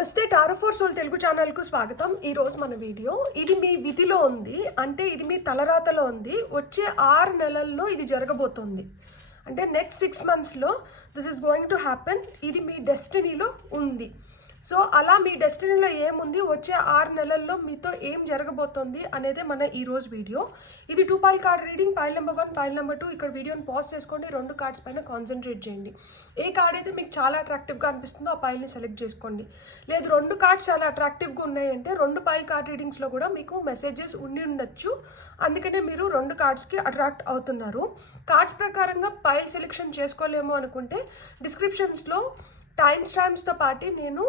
నమస్తే tarot for soul Telugu ఛానల్కు స్వాగతం. ఈరోజు మన వీడియో ఇది మీ విధిలో ఉంది, అంటే ఇది మీ తలరాతలో ఉంది. వచ్చే 6 నెలల్లో ఇది జరగబోతోంది, అంటే నెక్స్ట్ 6 monthsలో this is going to happen. ఇది మీ డెస్టినీలో ఉంది. సో అలా మీ డెస్టినీలో ఏముంది, వచ్చే 6 నెలల్లో మీతో ఏం జరగబోతోంది అనేదే మన ఈరోజు వీడియో. ఇది 2 pile card reading. Pile number 1, pile number 2. ఇక్కడ వీడియోని పాజ్ చేసుకోండి, 2 కార్డ్స్ పైన కాన్సన్ట్రేట్ చేయండి. ఏ కార్డ్ అయితే మీకు చాలా అట్రాక్టివ్గా అనిపిస్తుందో ఆ పైల్ని సెలెక్ట్ చేసుకోండి. లేదు 2 కార్డ్స్ చాలా అట్రాక్టివ్గా ఉన్నాయంటే 2 పైల్ కార్డ్ రీడింగ్స్లో కూడా మీకు మెసేజెస్ ఉండి ఉండొచ్చు. అందుకనే మీరు 2 కార్డ్స్కి అట్రాక్ట్ అవుతున్నారు. కార్డ్స్ ప్రకారంగా పైల్ సెలెక్షన్ చేసుకోలేము అనుకుంటే డిస్క్రిప్షన్స్లో టైమ్ స్టాంప్స్తో పాటు నేను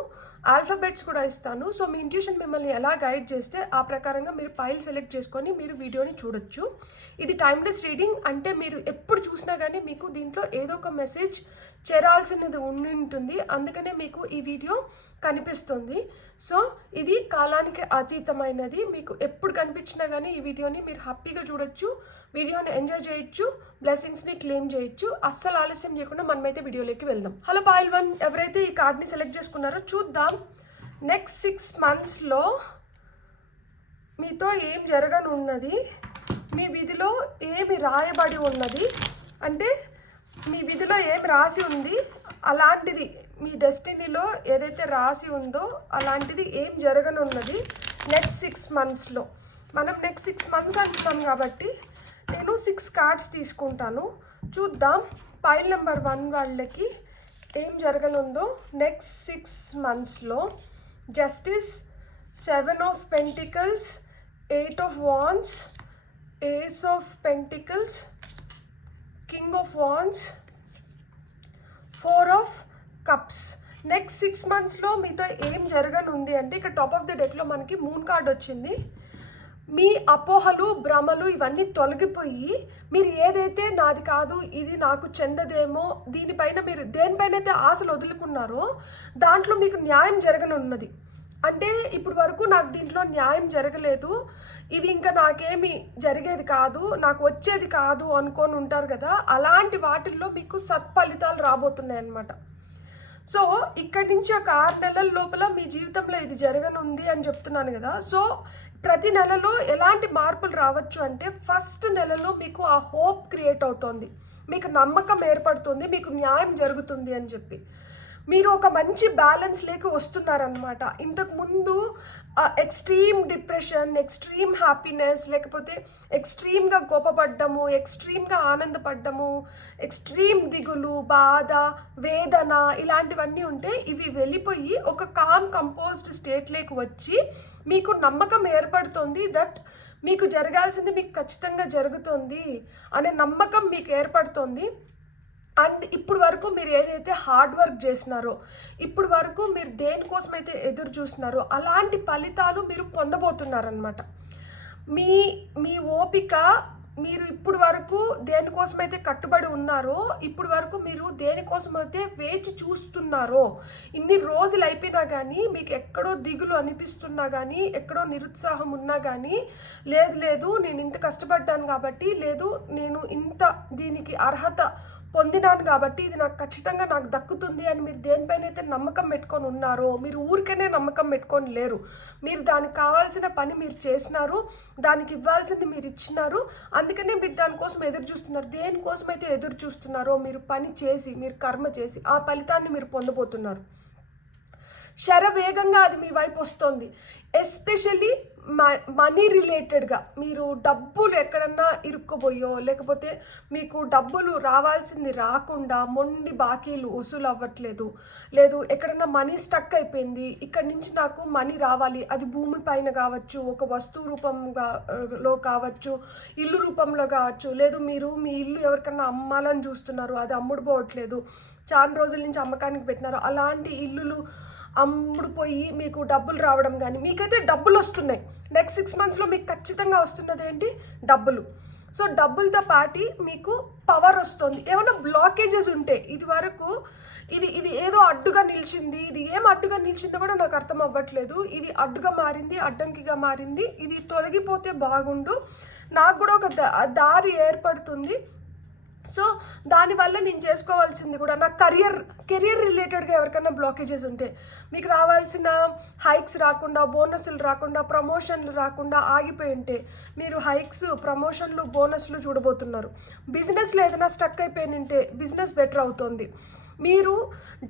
ఆల్ఫాబెట్స్ కూడా ఇస్తాను. సో మీ ఇంట్యూషన్ మిమ్మల్ని ఎలా గైడ్ చేస్తే ఆ ప్రకారంగా మీరు పైల్ సెలెక్ట్ చేసుకొని మీరు వీడియోని చూడొచ్చు. ఇది టైమ్లెస్ రీడింగ్, అంటే మీరు ఎప్పుడు చూసినా కానీ మీకు దీంట్లో ఏదో ఒక మెసేజ్ చేరాల్సినది ఉండి ఉంటుంది. అందుకనే మీకు ఈ వీడియో కనిపిస్తుంది. సో ఇది కాలానికి అతీతమైనది. మీకు ఎప్పుడు కనిపించినా కానీ ఈ వీడియోని మీరు హ్యాపీగా చూడొచ్చు, వీడియోని ఎంజాయ్ చేయొచ్చు, బ్లెస్సింగ్స్ని క్లెయిమ్ చేయొచ్చు. అస్సలు ఆలస్యం చేయకుండా మనమైతే వీడియోలోకి వెళ్దాం. హలో పైల్ 1, ఎవరైతే ఈ కార్డ్ని సెలెక్ట్ చేసుకున్నారో చూద్దాం. నెక్స్ట్ 6 monthsలో మీతో ఏం జరగనున్నది, మీ విధిలో ఏమి రాయబడి ఉన్నది, అంటే మీ విధిలో ఏం రాసి ఉంది అలాంటిది, మీ డెస్టినీలో ఏదైతే రాసి ఉందో అలాంటిది ఏం జరగనున్నది నెక్స్ట్ 6 monthsలో. మనం నెక్స్ట్ 6 months అంటున్నాం కాబట్టి నేను 6 కార్డ్స్ తీసుకుంటాను. చూద్దాం పైల్ నెంబర్ 1 వాళ్ళకి ఏం జరగనుందో నెక్స్ట్ 6 monthsలో. Justice, 7 of Pentacles, 8 of Wands, Ace of Pentacles, King of Wands, 4 of Cups. Next 6 monthsలో మీతో ఏం జరగనుంది అంటే ఇక్కడ టాప్ ఆఫ్ ద డెక్లో మనకి మూన్ కార్డ్ వచ్చింది. మీ అపోహలు, భ్రమలు ఇవన్నీ తొలగిపోయి మీరు ఏదైతే నాది కాదు, ఇది నాకు చెందదేమో, దీనిపైన మీరు దేనిపైన అయితే ఆశలు వదులుకున్నారో దాంట్లో మీకు న్యాయం జరగనున్నది. అంటే ఇప్పుడు వరకు నాకు దీంట్లో న్యాయం జరగలేదు, ఇది ఇంకా నాకేమి జరిగేది కాదు, నాకు వచ్చేది కాదు అనుకొని ఉంటారు కదా, అలాంటి వాటిల్లో మీకు సత్ఫలితాలు రాబోతున్నాయి అన్నమాట. సో ఇక్కడి నుంచి ఒక 6 నెలల లోపల మీ జీవితంలో ఇది జరగనుంది అని చెప్తున్నాను కదా. సో ప్రతి నెలలో ఎలాంటి మార్పులు రావచ్చు అంటే ఫస్ట్ నెలలో మీకు ఆ హోప్ క్రియేట్ అవుతుంది, మీకు నమ్మకం ఏర్పడుతుంది, మీకు న్యాయం జరుగుతుంది అని చెప్పి మీరు ఒక మంచి బ్యాలెన్స్ లేక వస్తున్నారనమాట. ఇంతకుముందు ఎక్స్ట్రీమ్ డిప్రెషన్, ఎక్స్ట్రీమ్ హ్యాపీనెస్, లేకపోతే ఎక్స్ట్రీమ్గా కోపపడ్డము, ఎక్స్ట్రీమ్గా ఆనందపడ్డము, ఎక్స్ట్రీమ్ దిగులు, బాధ, వేదన ఇలాంటివన్నీ ఉంటే ఇవి వెళ్ళిపోయి ఒక కామ్ కంపోజ్డ్ స్టేట్లోకి వచ్చి మీకు నమ్మకం ఏర్పడుతుంది దట్ మీకు జరగాల్సింది మీకు ఖచ్చితంగా జరుగుతుంది అనే నమ్మకం మీకు ఏర్పడుతుంది. అండ్ ఇప్పుడు వరకు మీరు ఏదైతే హార్డ్ వర్క్ చేసినారో, ఇప్పుడు వరకు మీరు దేనికోసమైతే ఎదురు చూసినారో అలాంటి ఫలితాలు మీరు పొందబోతున్నారనమాట. మీ ఓపిక, మీరు ఇప్పుడు వరకు దేనికోసమైతే కట్టుబడి ఉన్నారో, ఇప్పుడు వరకు మీరు దేనికోసమైతే వేచి చూస్తున్నారో, ఇన్ని రోజులు అయిపోయినా కానీ మీకు ఎక్కడో దిగులు అనిపిస్తున్నా కానీ, ఎక్కడో నిరుత్సాహం ఉన్నా కానీ, లేదు నేను ఇంత కష్టపడ్డాను కాబట్టి, లేదు నేను ఇంత దీనికి అర్హత పొందినాను కాబట్టి ఇది నాకు ఖచ్చితంగా నాకు దక్కుతుంది అని మీరు దేనిపైన అయితే నమ్మకం పెట్టుకొని ఉన్నారో, మీరు ఊరికనే నమ్మకం పెట్టుకొని లేరు, మీరు దానికి కావాల్సిన పని మీరు చేసినారు, దానికి ఇవ్వాల్సింది మీరు ఇచ్చినారు, అందుకనే మీరు దానికోసం ఎదురు చూస్తున్నారు. దేనికోసం అయితే ఎదురు చూస్తున్నారో మీరు పని చేసి, మీరు కర్మ చేసి ఆ ఫలితాన్ని మీరు పొందబోతున్నారు. శరవేగంగా అది మీ వైపు వస్తుంది. ఎస్పెషల్లీ మనీ రిలేటెడ్గా మీరు డబ్బులు ఎక్కడన్నా ఇరుక్కుపోయో, లేకపోతే మీకు డబ్బులు రావాల్సింది రాకుండా మొండి బాకీలు వసూలు అవ్వట్లేదు, లేదు ఎక్కడన్నా మనీ స్టక్ అయిపోయింది, ఇక్కడి నుంచి నాకు మనీ రావాలి, అది భూమి పైన కావచ్చు, ఒక వస్తువు రూపంలో కావచ్చు, ఇల్లు రూపంలో కావచ్చు, లేదు మీరు మీ ఇల్లు ఎవరికన్నా అమ్మాలని చూస్తున్నారు, అది అమ్ముడు పోవట్లేదు, చాలా రోజుల నుంచి అమ్మకానికి పెట్టినారు, అలాంటి ఇల్లులు అమ్ముడుపోయి మీకు డబ్బులు రావడం కానీ, మీకైతే డబ్బులు వస్తున్నాయి. నెక్స్ట్ 6 monthsలో మీకు ఖచ్చితంగా వస్తున్నది ఏంటి, డబ్బులు. సో డబ్బులతో పాటు మీకు పవర్ వస్తుంది. ఏమైనా బ్లాకేజెస్ ఉంటే ఇది వరకు ఇది ఏదో అడ్డుగా నిలిచింది, ఇది ఏం అడ్డుగా నిలిచిందో కూడా నాకు అర్థం అవ్వట్లేదు, ఇది అడ్డుగా మారింది, అడ్డంకిగా మారింది, ఇది తొలగిపోతే బాగుండు, నాకు కూడా ఒక దారి ఏర్పడుతుంది, సో దానివల్ల నేను చేసుకోవాల్సింది కూడా నా కెరియర్ రిలేటెడ్గా ఎవరికైనా బ్లాకేజెస్ ఉంటే, మీకు రావాల్సిన హైక్స్ రాకుండా, బోనస్లు రాకుండా, ప్రమోషన్లు రాకుండా ఆగిపోయి ఉంటే మీరు హైక్స్, ప్రమోషన్లు, బోనస్లు చూడబోతున్నారు. బిజినెస్లో ఏదైనా స్టక్ అయిపోయి ఉంటే బిజినెస్ బెటర్ అవుతుంది. మీరు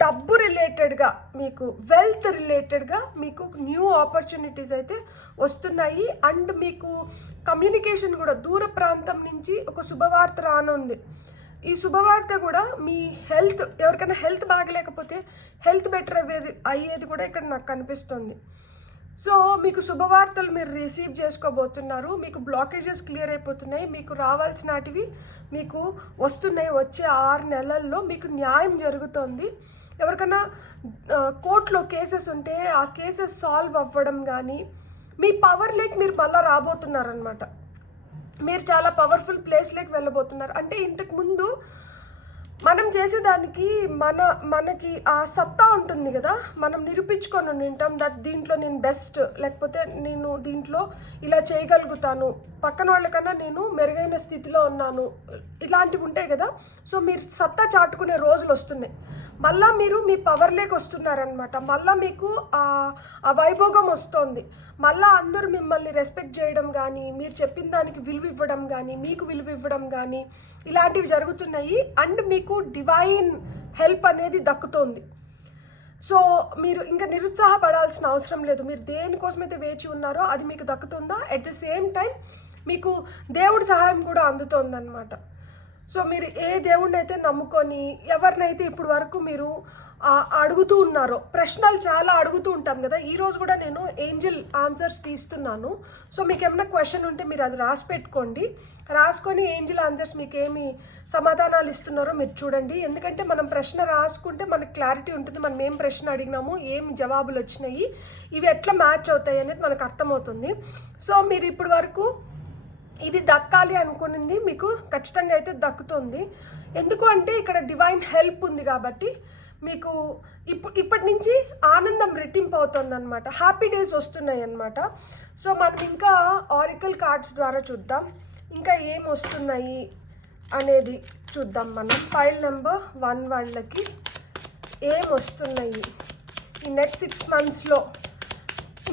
డబ్బు రిలేటెడ్గా, మీకు వెల్త్ రిలేటెడ్గా మీకు న్యూ ఆపర్చునిటీస్ అయితే వస్తున్నాయి. అండ్ మీకు కమ్యూనికేషన్ కూడా, దూర ప్రాంతం నుంచి ఒక శుభవార్త రానుంది. ఈ శుభవార్త కూడా మీ హెల్త్, ఎవరికైనా హెల్త్ బాగలేకపోతే హెల్త్ బెటర్ అయ్యేది కూడా ఇక్కడ నాకు కనిపిస్తుంది. సో మీకు శుభవార్తలు మీరు రిసీవ్ చేసుకోబోతున్నారు. మీకు బ్లాకేజెస్ క్లియర్ అయిపోతున్నాయి. మీకు రావాల్సినటివి మీకు వస్తున్నాయి. వచ్చే 6 నెలల్లో మీకు న్యాయం జరుగుతుంది. ఎవరికైనా కోర్టులో కేసెస్ ఉంటే ఆ కేసెస్ సాల్వ్ అవ్వడం కానీ, మీ పవర్ లేక్ మీరు మళ్ళీ రాబోతున్నారనమాట. మీరు చాలా పవర్ఫుల్ ప్లేస్లోకి వెళ్ళబోతున్నారు. అంటే ఇంతకు ముందు మనం చేసేదానికి మనకి ఆ సత్తా ఉంటుంది కదా, మనం నిరూపించుకొని ఉంటాం దట్ దీంట్లో నేను బెస్ట్, లేకపోతే నేను దీంట్లో ఇలా చేయగలుగుతాను, పక్కన వాళ్ళకన్నా నేను మెరుగైన స్థితిలో ఉన్నాను, ఇలాంటివి ఉంటాయి కదా. సో మీరు సత్తా చాటుకునే రోజులు వస్తున్నాయి. మళ్ళీ మీరు మీ పవర్లోకి వస్తున్నారనమాట. మళ్ళీ మీకు ఆ వైభోగం వస్తుంది. మళ్ళీ అందరూ మిమ్మల్ని రెస్పెక్ట్ చేయడం కానీ, మీరు చెప్పిన దానికి విలువ ఇవ్వడం కానీ, మీకు విలువ ఇవ్వడం కానీ, ఇలాంటివి జరుగుతున్నాయి. అండ్ మీకు డివైన్ హెల్ప్ అనేది దక్కుతోంది. సో మీరు ఇంకా నిరుత్సాహపడాల్సిన అవసరం లేదు. మీరు దేనికోసమైతే వేచి ఉన్నారో అది మీకు దక్కుతుందా. అట్ ది సేమ్ టైం మీకు దేవుడి సహాయం కూడా అందుతోందన్నమాట. సో మీరు ఏ దేవుడిని అయితే నమ్ముకొని, ఎవరినైతే ఇప్పుడు వరకు మీరు అడుగుతూ ఉన్నారో, ప్రశ్నలు చాలా అడుగుతూ ఉంటాం కదా. ఈరోజు కూడా నేను ఏంజల్ ఆన్సర్స్ తీస్తున్నాను. సో మీకు ఏమైనా క్వశ్చన్ ఉంటే మీరు అది రాసి పెట్టుకోండి. రాసుకొని ఏంజల్ ఆన్సర్స్ మీకు ఏమి సమాధానాలు ఇస్తున్నారో మీరు చూడండి. ఎందుకంటే మనం ప్రశ్న రాసుకుంటే మనకు క్లారిటీ ఉంటుంది. మనం ఏం ప్రశ్న అడిగినాము, ఏం జవాబులు వచ్చినాయి, ఇవి ఎట్లా మ్యాచ్ అవుతాయి అనేది మనకు అర్థమవుతుంది. సో మీరు ఇప్పటి వరకు ఇది దక్కాలి అనుకున్నది మీకు ఖచ్చితంగా అయితే దక్కుతుంది. ఎందుకు అంటే ఇక్కడ డివైన్ హెల్ప్ ఉంది కాబట్టి మీకు ఇప్పటి నుంచి ఆనందం రెట్టింపు అవుతుంది అనమాట. హ్యాపీ డేస్ వస్తున్నాయి అన్నమాట. సో మనం ఇంకా ఆరికల్ కార్డ్స్ ద్వారా చూద్దాం ఇంకా ఏం వస్తున్నాయి అనేది చూద్దాం. మనం ఫైల్ నెంబర్ 1 వాళ్ళకి ఏం వస్తున్నాయి ఈ నెక్స్ట్ 6 monthsలో.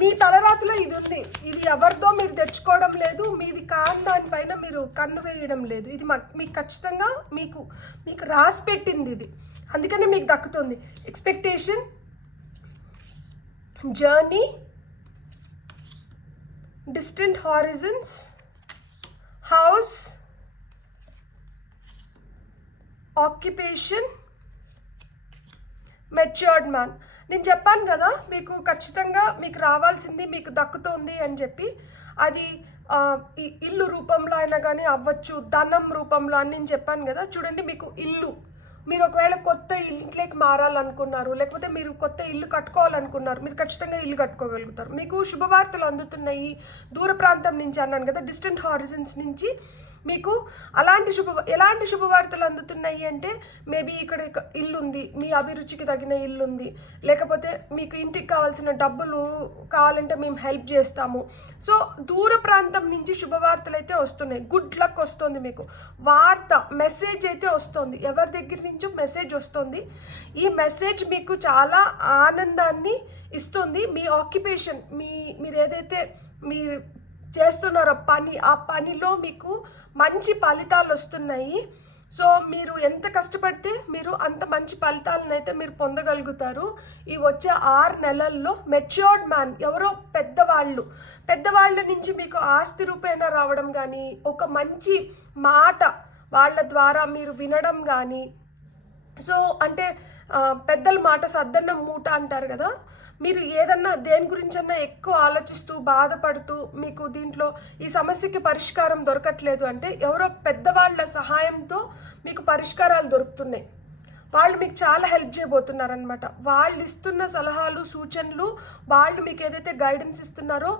మీ తలరాతిలో ఇది ఉంది. ఇది ఎవరితో మీరు తెచ్చుకోవడం లేదు, మీది కాని దానిపైన మీరు కన్ను వేయడం లేదు. ఇది మీకు ఖచ్చితంగా మీకు రాసి పెట్టింది ఇది. అందుకనే మీకు దక్కుతుంది. Expectation, journey, distant horizons, house, occupation, matured man. నేను చెప్పాను కదా మీకు ఖచ్చితంగా మీకు రావాల్సింది మీకు దక్కుతుంది అని చెప్పి. అది ఇల్లు రూపంలో అయినా కానీ అవ్వచ్చు, ధనం రూపంలో అని నేను చెప్పాను కదా. చూడండి, మీకు ఇల్లు, మీరు ఒకవేళ కొత్త ఇంట్లోకి మారాలనుకున్నారు, లేకపోతే మీరు కొత్త ఇల్లు కట్టుకోవాలనుకున్నారు, మీరు ఖచ్చితంగా ఇల్లు కట్టుకోగలుగుతారు. మీకు శుభవార్తలు అందుతున్నాయి దూర ప్రాంతం నుంచి అన్నాను కదా, డిస్టెంట్ హారిజన్స్ నుంచి. మీకు ఎలాంటి శుభవార్తలు అందుతున్నాయి అంటే, మేబీ ఇక్కడ ఇల్లు ఉంది, మీ అభిరుచికి తగిన ఇల్లు ఉంది, లేకపోతే మీకు ఇంటికి కావాల్సిన డబ్బులు కావాలంటే మేము హెల్ప్ చేస్తాము. సో దూర ప్రాంతం నుంచి శుభవార్తలు అయితే వస్తున్నాయి. గుడ్ లక్ వస్తుంది మీకు. వార్త, మెసేజ్ అయితే వస్తుంది, ఎవరి దగ్గర నుంచో మెసేజ్ వస్తుంది. ఈ మెసేజ్ మీకు చాలా ఆనందాన్ని ఇస్తుంది. మీ ఆక్యుపేషన్, మీరు ఏదైతే మీరు చేస్తున్నారో పని, ఆ పనిలో మీకు మంచి ఫలితాలు వస్తున్నాయి. సో మీరు ఎంత కష్టపడితే మీరు అంత మంచి ఫలితాలను అయితే మీరు పొందగలుగుతారు. ఈ వచ్చే 6 నెలల్లో మెచ్యూర్డ్ మ్యాన్, ఎవరో పెద్దవాళ్ళ నుంచి మీకు ఆస్తి రూపేణా రావడం కానీ, ఒక మంచి మాట వాళ్ళ ద్వారా మీరు వినడం కానీ. సో అంటే పెద్దల మాట సద్దన్నం మూట అంటారు కదా. మీరు ఏదన్నా దేని గురించన్నా ఎక్కువ ఆలోచిస్తూ బాధపడుతూ మీకు దీంట్లో ఈ సమస్యకి పరిష్కారం దొరకట్లేదు అంటే, ఎవరో పెద్దవాళ్ళ సహాయంతో మీకు పరిష్కారాలు దొరుకుతున్నాయి. వాళ్ళు మీకు చాలా హెల్ప్ చేయబోతున్నారనమాట. వాళ్ళు ఇస్తున్న సలహాలు, సూచనలు, వాళ్ళు మీకు ఏదైతే గైడెన్స్ ఇస్తున్నారో,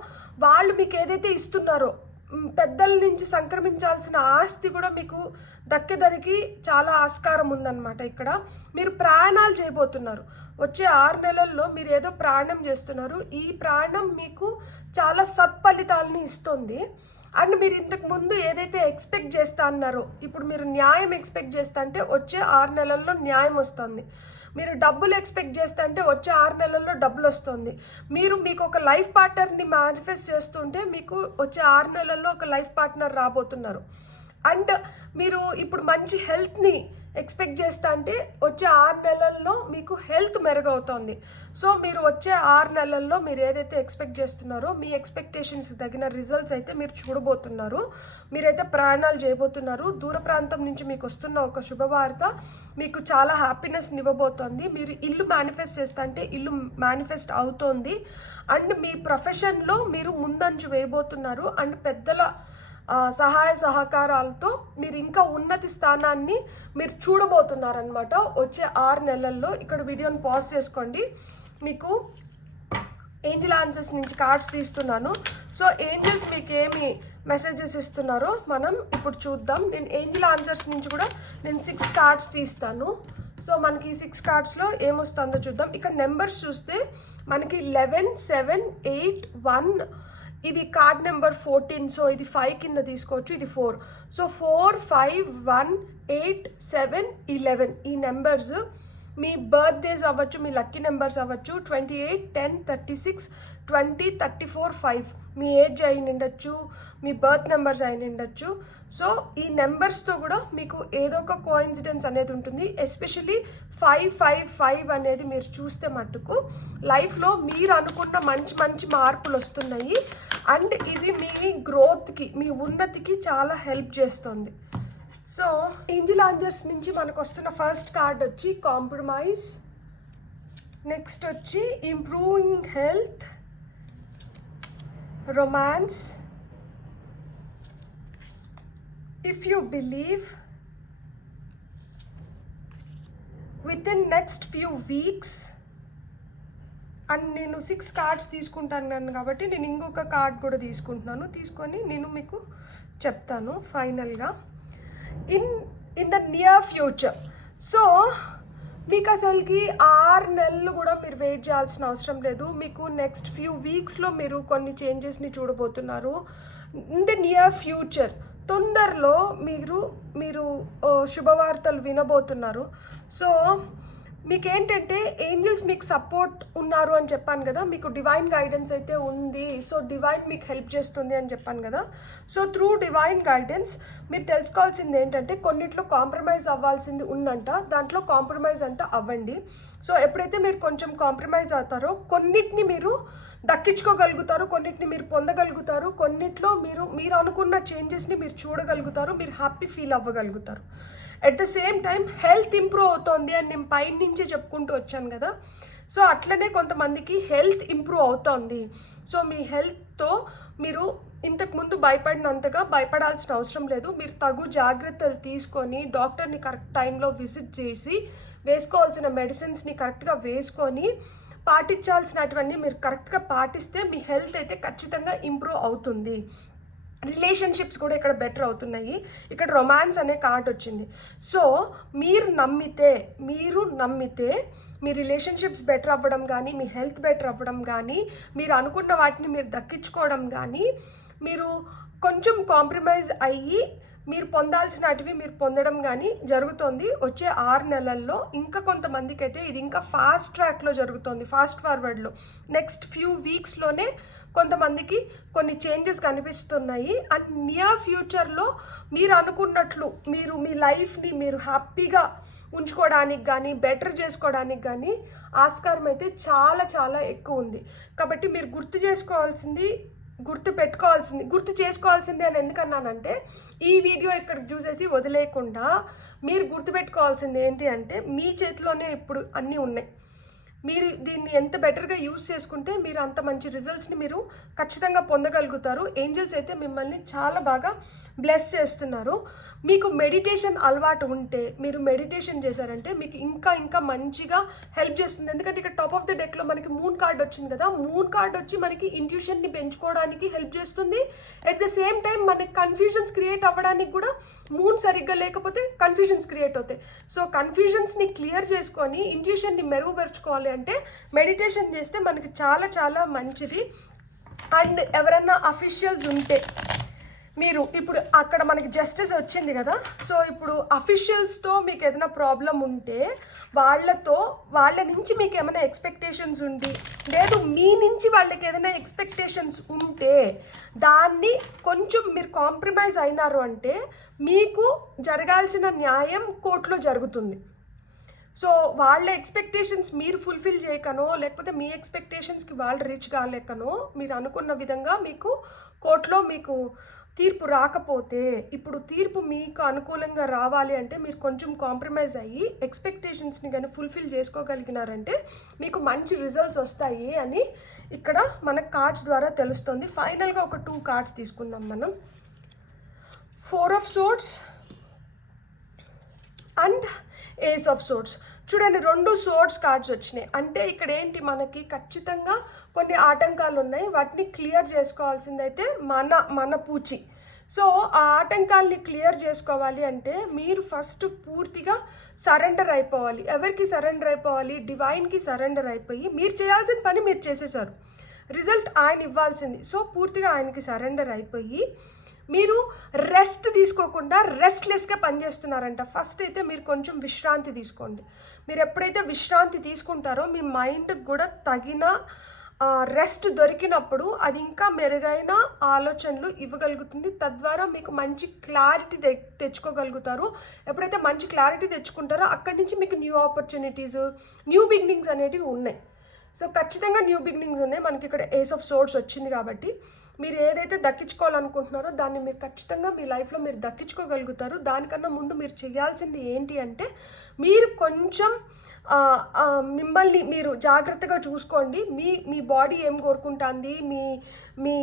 వాళ్ళు మీకు ఏదైతే ఇస్తున్నారో, పెద్దల నుంచి సంక్రమించాల్సిన ఆస్తి కూడా మీకు దక్కేదానికి చాలా ఆస్కారం ఉందన్నమాట. ఇక్కడ మీరు ప్రయాణాలు చేయబోతున్నారు. వచ్చే 6 నెలల్లో మీరు ఏదో ప్రయాణం చేస్తున్నారు. ఈ ప్రయాణం మీకు చాలా సత్ఫలితాలని ఇస్తుంది. అండ్ మీరు ఇంతకు ముందు ఏదైతే ఎక్స్పెక్ట్ చేస్తా అన్నారో, ఇప్పుడు మీరు న్యాయం ఎక్స్పెక్ట్ చేస్తా అంటే వచ్చే 6 నెలల్లో న్యాయం వస్తుంది. మీరు డబ్బులు ఎక్స్పెక్ట్ చేస్తే అంటే వచ్చే 6 నెలల్లో డబ్బులు వస్తుంది. మీకు ఒక లైఫ్ పార్ట్నర్ని మేనిఫెస్ట్ చేస్తుంటే మీకు వచ్చే 6 నెలల్లో ఒక లైఫ్ పార్ట్నర్ రాబోతున్నారు. అండ్ మీరు ఇప్పుడు మంచి హెల్త్ని ఎక్స్పెక్ట్ చేస్తా అంటే వచ్చే 6 నెలల్లో మీకు హెల్త్ మెరుగవుతుంది. సో మీరు వచ్చే 6 నెలల్లో మీరు ఏదైతే ఎక్స్పెక్ట్ చేస్తున్నారో మీ ఎక్స్పెక్టేషన్స్ తగిన రిజల్ట్స్ అయితే మీరు చూడబోతున్నారు. మీరైతే ప్రయాణాలు చేయబోతున్నారు. దూర ప్రాంతం నుంచి మీకు వస్తున్న ఒక శుభవార్త మీకు చాలా హ్యాపీనెస్ని ఇవ్వబోతోంది. మీరు ఇల్లు మేనిఫెస్ట్ చేస్తా అంటే ఇల్లు మేనిఫెస్ట్ అవుతోంది. అండ్ మీ ప్రొఫెషన్లో మీరు ముందంజు వేయబోతున్నారు. అండ్ పెద్దల సహాయ సహకారాలతో మీరు ఇంకా ఉన్నతి స్థానాన్ని మీరు చూడబోతున్నారనమాట వచ్చే 6 నెలల్లో. ఇక్కడ వీడియోని పాజ్ చేసుకోండి. మీకు ఏంజిల్ ఆన్సర్స్ నుంచి కార్డ్స్ తీస్తున్నాను. సో ఏంజిల్స్ మీకు ఏమి మెసేజెస్ ఇస్తున్నారో మనం ఇప్పుడు చూద్దాం. నేను ఏంజిల్ ఆన్సర్స్ నుంచి కూడా నేను 6 కార్డ్స్ తీస్తాను. సో మనకి 6 కార్డ్స్లో ఏమొస్తుందో చూద్దాం. ఇక్కడ నెంబర్స్ చూస్తే మనకి 11, 7, 8, 1, ఇది కార్డ్ నెంబర్ 14. సో ఇది 5 కింద తీసుకోవచ్చు, ఇది 4. సో 4, 5, 1, 8, 7, 11 ఈ నెంబర్స్ మీ బర్త్డేస్ అవ్వచ్చు, మీ లక్కీ నెంబర్స్ అవ్వచ్చు. 28, 10, 36, 20, 34, 5 మీ ఏజ్ అయి ఉండొచ్చు, మీ బర్త్ నెంబర్స్ అయి ఉండొచ్చు. సో ఈ నెంబర్స్తో కూడా మీకు ఏదో ఒక కోఇన్సిడెన్స్ అనేది ఉంటుంది. ఎస్పెషలీ 5, 5, 5 అనేది మీరు చూస్తే మట్టుకు లైఫ్లో మీరు అనుకున్న మంచి మంచి మార్పులు వస్తున్నాయి. అండ్ ఇది మీ గ్రోత్కి, మీ ఉన్నతికి చాలా హెల్ప్ చేస్తుంది. సో ఏంజిల్ ఆంజర్స్ నుంచి మనకు వస్తున్న ఫస్ట్ కార్డ్ వచ్చి కాంప్రమైజ్, నెక్స్ట్ వచ్చి improving health, romance, if you believe, with in next few weeks. And నేను 6 కార్డ్స్ తీసుకుంటాను కాబట్టి నేను ఇంకొక కార్డ్ కూడా తీసుకుంటున్నాను. తీసుకొని నేను మీకు చెప్తాను ఫైనల్గా in the near future. So మీకు అసలుకి 6 నెలలు కూడా మీరు వెయిట్ చేయాల్సిన అవసరం లేదు. మీకు నెక్స్ట్ ఫ్యూ వీక్స్లో మీరు కొన్ని చేంజెస్ని చూడబోతున్నారు. ఇన్ ద నియర్ ఫ్యూచర్ తొందరలో మీరు శుభవార్తలు వినబోతున్నారు. సో మీకేంటంటే ఏంజిల్స్ మీకు సపోర్ట్ ఉన్నారు అని చెప్పాను కదా, మీకు డివైన్ గైడెన్స్ అయితే ఉంది. సో డివైన్ మీకు హెల్ప్ చేస్తుంది అని చెప్పాను కదా. సో త్రూ డివైన్ గైడెన్స్ మీరు తెలుసుకోవాల్సింది ఏంటంటే కొన్నిట్లో కాంప్రమైజ్ అవ్వాల్సింది ఉందంట, దాంట్లో కాంప్రమైజ్ అంట అవ్వండి. సో ఎప్పుడైతే మీరు కొంచెం కాంప్రమైజ్ అవుతారో కొన్నిటిని మీరు దక్కించుకోగలుగుతారు, కొన్నిటిని మీరు పొందగలుగుతారు, కొన్నిట్లో మీరు అనుకున్న చేంజెస్ని మీరు చూడగలుగుతారు, మీరు హ్యాపీ ఫీల్ అవ్వగలుగుతారు. At the same time health improve అవుతోంది అని నేను పైన నుంచే చెప్పుకుంటూ వచ్చాను కదా. సో అట్లనే కొంతమందికి హెల్త్ ఇంప్రూవ్ అవుతోంది. సో మీ హెల్త్తో మీరు ఇంతకుముందు భయపడినంతగా భయపడాల్సిన అవసరం లేదు. మీరు తగు జాగ్రత్తలు తీసుకొని డాక్టర్ని కరెక్ట్ టైంలో విజిట్ చేసి వేసుకోవాల్సిన మెడిసిన్స్ని కరెక్ట్గా వేసుకొని పాటించాల్సినటువన్నీ మీరు కరెక్ట్గా పాటిస్తే మీ హెల్త్ అయితే ఖచ్చితంగా ఇంప్రూవ్ అవుతుంది. రిలేషన్షిప్స్ కూడా ఇక్కడ బెటర్ అవుతున్నాయి. ఇక్కడ రొమాన్స్ అనే కార్డ్ వచ్చింది. సో మీరు నమ్మితే మీ రిలేషన్షిప్స్ బెటర్ అవ్వడం కానీ, మీ హెల్త్ బెటర్ అవ్వడం కానీ, మీరు అనుకున్న వాటిని మీరు దక్కించుకోవడం కానీ, మీరు కొంచెం కాంప్రమైజ్ అయ్యి మీరు పొందాల్సినటివి మీరు పొందడం కానీ జరుగుతుంది వచ్చే 6 నెలల్లో. ఇంకా కొంతమందికి అయితే ఇది ఇంకా ఫాస్ట్ ట్రాక్లో జరుగుతుంది, ఫాస్ట్ ఫార్వర్డ్లో. నెక్స్ట్ ఫ్యూ వీక్స్లోనే కొంతమందికి కొన్ని చేంజెస్ కనిపిస్తున్నాయి. అండ్ నియర్ ఫ్యూచర్లో మీరు అనుకున్నట్లు మీరు మీ లైఫ్ని మీరు హ్యాపీగా ఉంచుకోవడానికి కానీ, బెటర్ చేసుకోవడానికి కానీ ఆస్కారం అయితే చాలా చాలా ఎక్కువ ఉంది. కాబట్టి మీరు గుర్తు చేసుకోవాల్సింది అని ఎందుకన్నానంటే ఈ వీడియో ఇక్కడ చూసేసి వదిలేయకుండా మీరు గుర్తుపెట్టుకోవాల్సింది ఏంటి అంటే మీ చేతిలోనే ఇప్పుడు అన్నీ ఉన్నాయి. మీరు దీన్ని ఎంత బెటర్గా యూజ్ చేసుకుంటే మీరు అంత మంచి రిజల్ట్స్ని మీరు ఖచ్చితంగా పొందగలుగుతారు. ఏంజల్స్ అయితే మిమ్మల్ని చాలా బాగా బ్లెస్ చేస్తున్నారు. మీకు మెడిటేషన్ అలవాటు ఉంటే మీరు మెడిటేషన్ చేశారంటే మీకు ఇంకా ఇంకా మంచిగా హెల్ప్ చేస్తుంది. ఎందుకంటే ఇక్కడ టాప్ ఆఫ్ ద డెక్లో మనకి మూన్ కార్డ్ వచ్చింది కదా, మూన్ కార్డ్ వచ్చి మనకి ఇంట్యూషన్ని పెంచుకోవడానికి హెల్ప్ చేస్తుంది. అట్ ద సేమ్ టైం మనకి కన్ఫ్యూజన్స్ క్రియేట్ అవ్వడానికి కూడా మూన్ సరిగ్గా లేకపోతే కన్ఫ్యూజన్స్ క్రియేట్ అవుతాయి. సో కన్ఫ్యూజన్స్ని క్లియర్ చేసుకొని ఇంట్యూషన్ని మెరుగుపరుచుకోవాలి అంటే మెడిటేషన్ చేస్తే మనకి చాలా చాలా మంచిది. అండ్ ఎవరన్నా అఫీషియల్స్ ఉంటే మీరు ఇప్పుడు అక్కడ మనకి జస్టిస్ వచ్చింది కదా, సో ఇప్పుడు అఫీషియల్స్తో మీకు ఏదైనా ప్రాబ్లం ఉంటే వాళ్ళ నుంచి మీకు ఏమైనా ఎక్స్పెక్టేషన్స్ ఉండి, లేదు మీ నుంచి వాళ్ళకి ఏదైనా ఎక్స్పెక్టేషన్స్ ఉంటే దాన్ని కొంచెం మీరు కాంప్రమైజ్ అయినారు అంటే మీకు జరగాల్సిన న్యాయం కోర్టులో జరుగుతుంది. సో వాళ్ళ ఎక్స్పెక్టేషన్స్ మీరు ఫుల్ఫిల్ చేయకనో, లేకపోతే మీ ఎక్స్పెక్టేషన్స్కి వాళ్ళు రీచ్ కాలేకనో, మీరు అనుకున్న విధంగా మీకు కోర్టులో మీకు తీర్పు రాకపోతే, ఇప్పుడు తీర్పు మీకు అనుకూలంగా రావాలి అంటే మీరు కొంచెం కాంప్రమైజ్ అయ్యి ఎక్స్పెక్టేషన్స్ని కానీ ఫుల్ఫిల్ చేసుకోగలిగినారంటే మీకు మంచి రిజల్ట్స్ వస్తాయి అని ఇక్కడ మనకు కార్డ్స్ ద్వారా తెలుస్తుంది. ఫైనల్గా ఒక 2 కార్డ్స్ తీసుకుందాం మనం. 4 of swords and ace of swords. చూడండి, 2 సోర్డ్స్ కార్డ్స్ వచ్చినాయి. అంటే ఇక్కడ ఏంటి, మనకి ఖచ్చితంగా కొన్ని ఆటంకాలు ఉన్నాయి, వాటిని క్లియర్ చేసుకోవాల్సిందైతే మన పూచి. సో ఆ ఆటంకాలని క్లియర్ చేసుకోవాలి అంటే మీరు ఫస్ట్ పూర్తిగా సరెండర్ అయిపోవాలి. ఎవరికి సరెండర్ అయిపోవాలి? డివైన్కి సరెండర్ అయిపోయి మీరు చేయాల్సిన పని మీరు చేసేసారు, రిజల్ట్ ఆయన ఇవ్వాల్సింది. సో పూర్తిగా ఆయనకి సరెండర్ అయిపోయి మీరు రెస్ట్ తీసుకోకుండా రెస్ట్లెస్గా పనిచేస్తున్నారంట. ఫస్ట్ అయితే మీరు కొంచెం విశ్రాంతి తీసుకోండి. మీరు ఎప్పుడైతే విశ్రాంతి తీసుకుంటారో మీ మైండ్కి కూడా తగిన రెస్ట్ దొరికినప్పుడు అది ఇంకా మెరుగైన ఆలోచనలు ఇవ్వగలుగుతుంది. తద్వారా మీకు మంచి క్లారిటీ తెచ్చుకోగలుగుతారు. ఎప్పుడైతే మంచి క్లారిటీ తెచ్చుకుంటారో అక్కడి నుంచి మీకు న్యూ ఆపర్చునిటీస్, న్యూ బిగినింగ్స్ అనేటివి ఉన్నాయి. సో ఖచ్చితంగా న్యూ బిగినింగ్స్ ఉన్నాయి. మనకి ఇక్కడ ఏస్ ఆఫ్ సోర్డ్స్ వచ్చింది కాబట్టి మీరు ఏదైతే దక్కించుకోవాలనుకుంటున్నారో దాన్ని మీరు ఖచ్చితంగా మీ లైఫ్లో మీరు దక్కించుకోగలుగుతారు. దానికన్నా ముందు మీరు చేయాల్సింది ఏంటి అంటే మీరు కొంచెం మిమ్మల్ని మీరు జాగ్రత్తగా చూసుకోండి. మీ బాడీ ఏం కోరుకుంటుంది, మీ మీ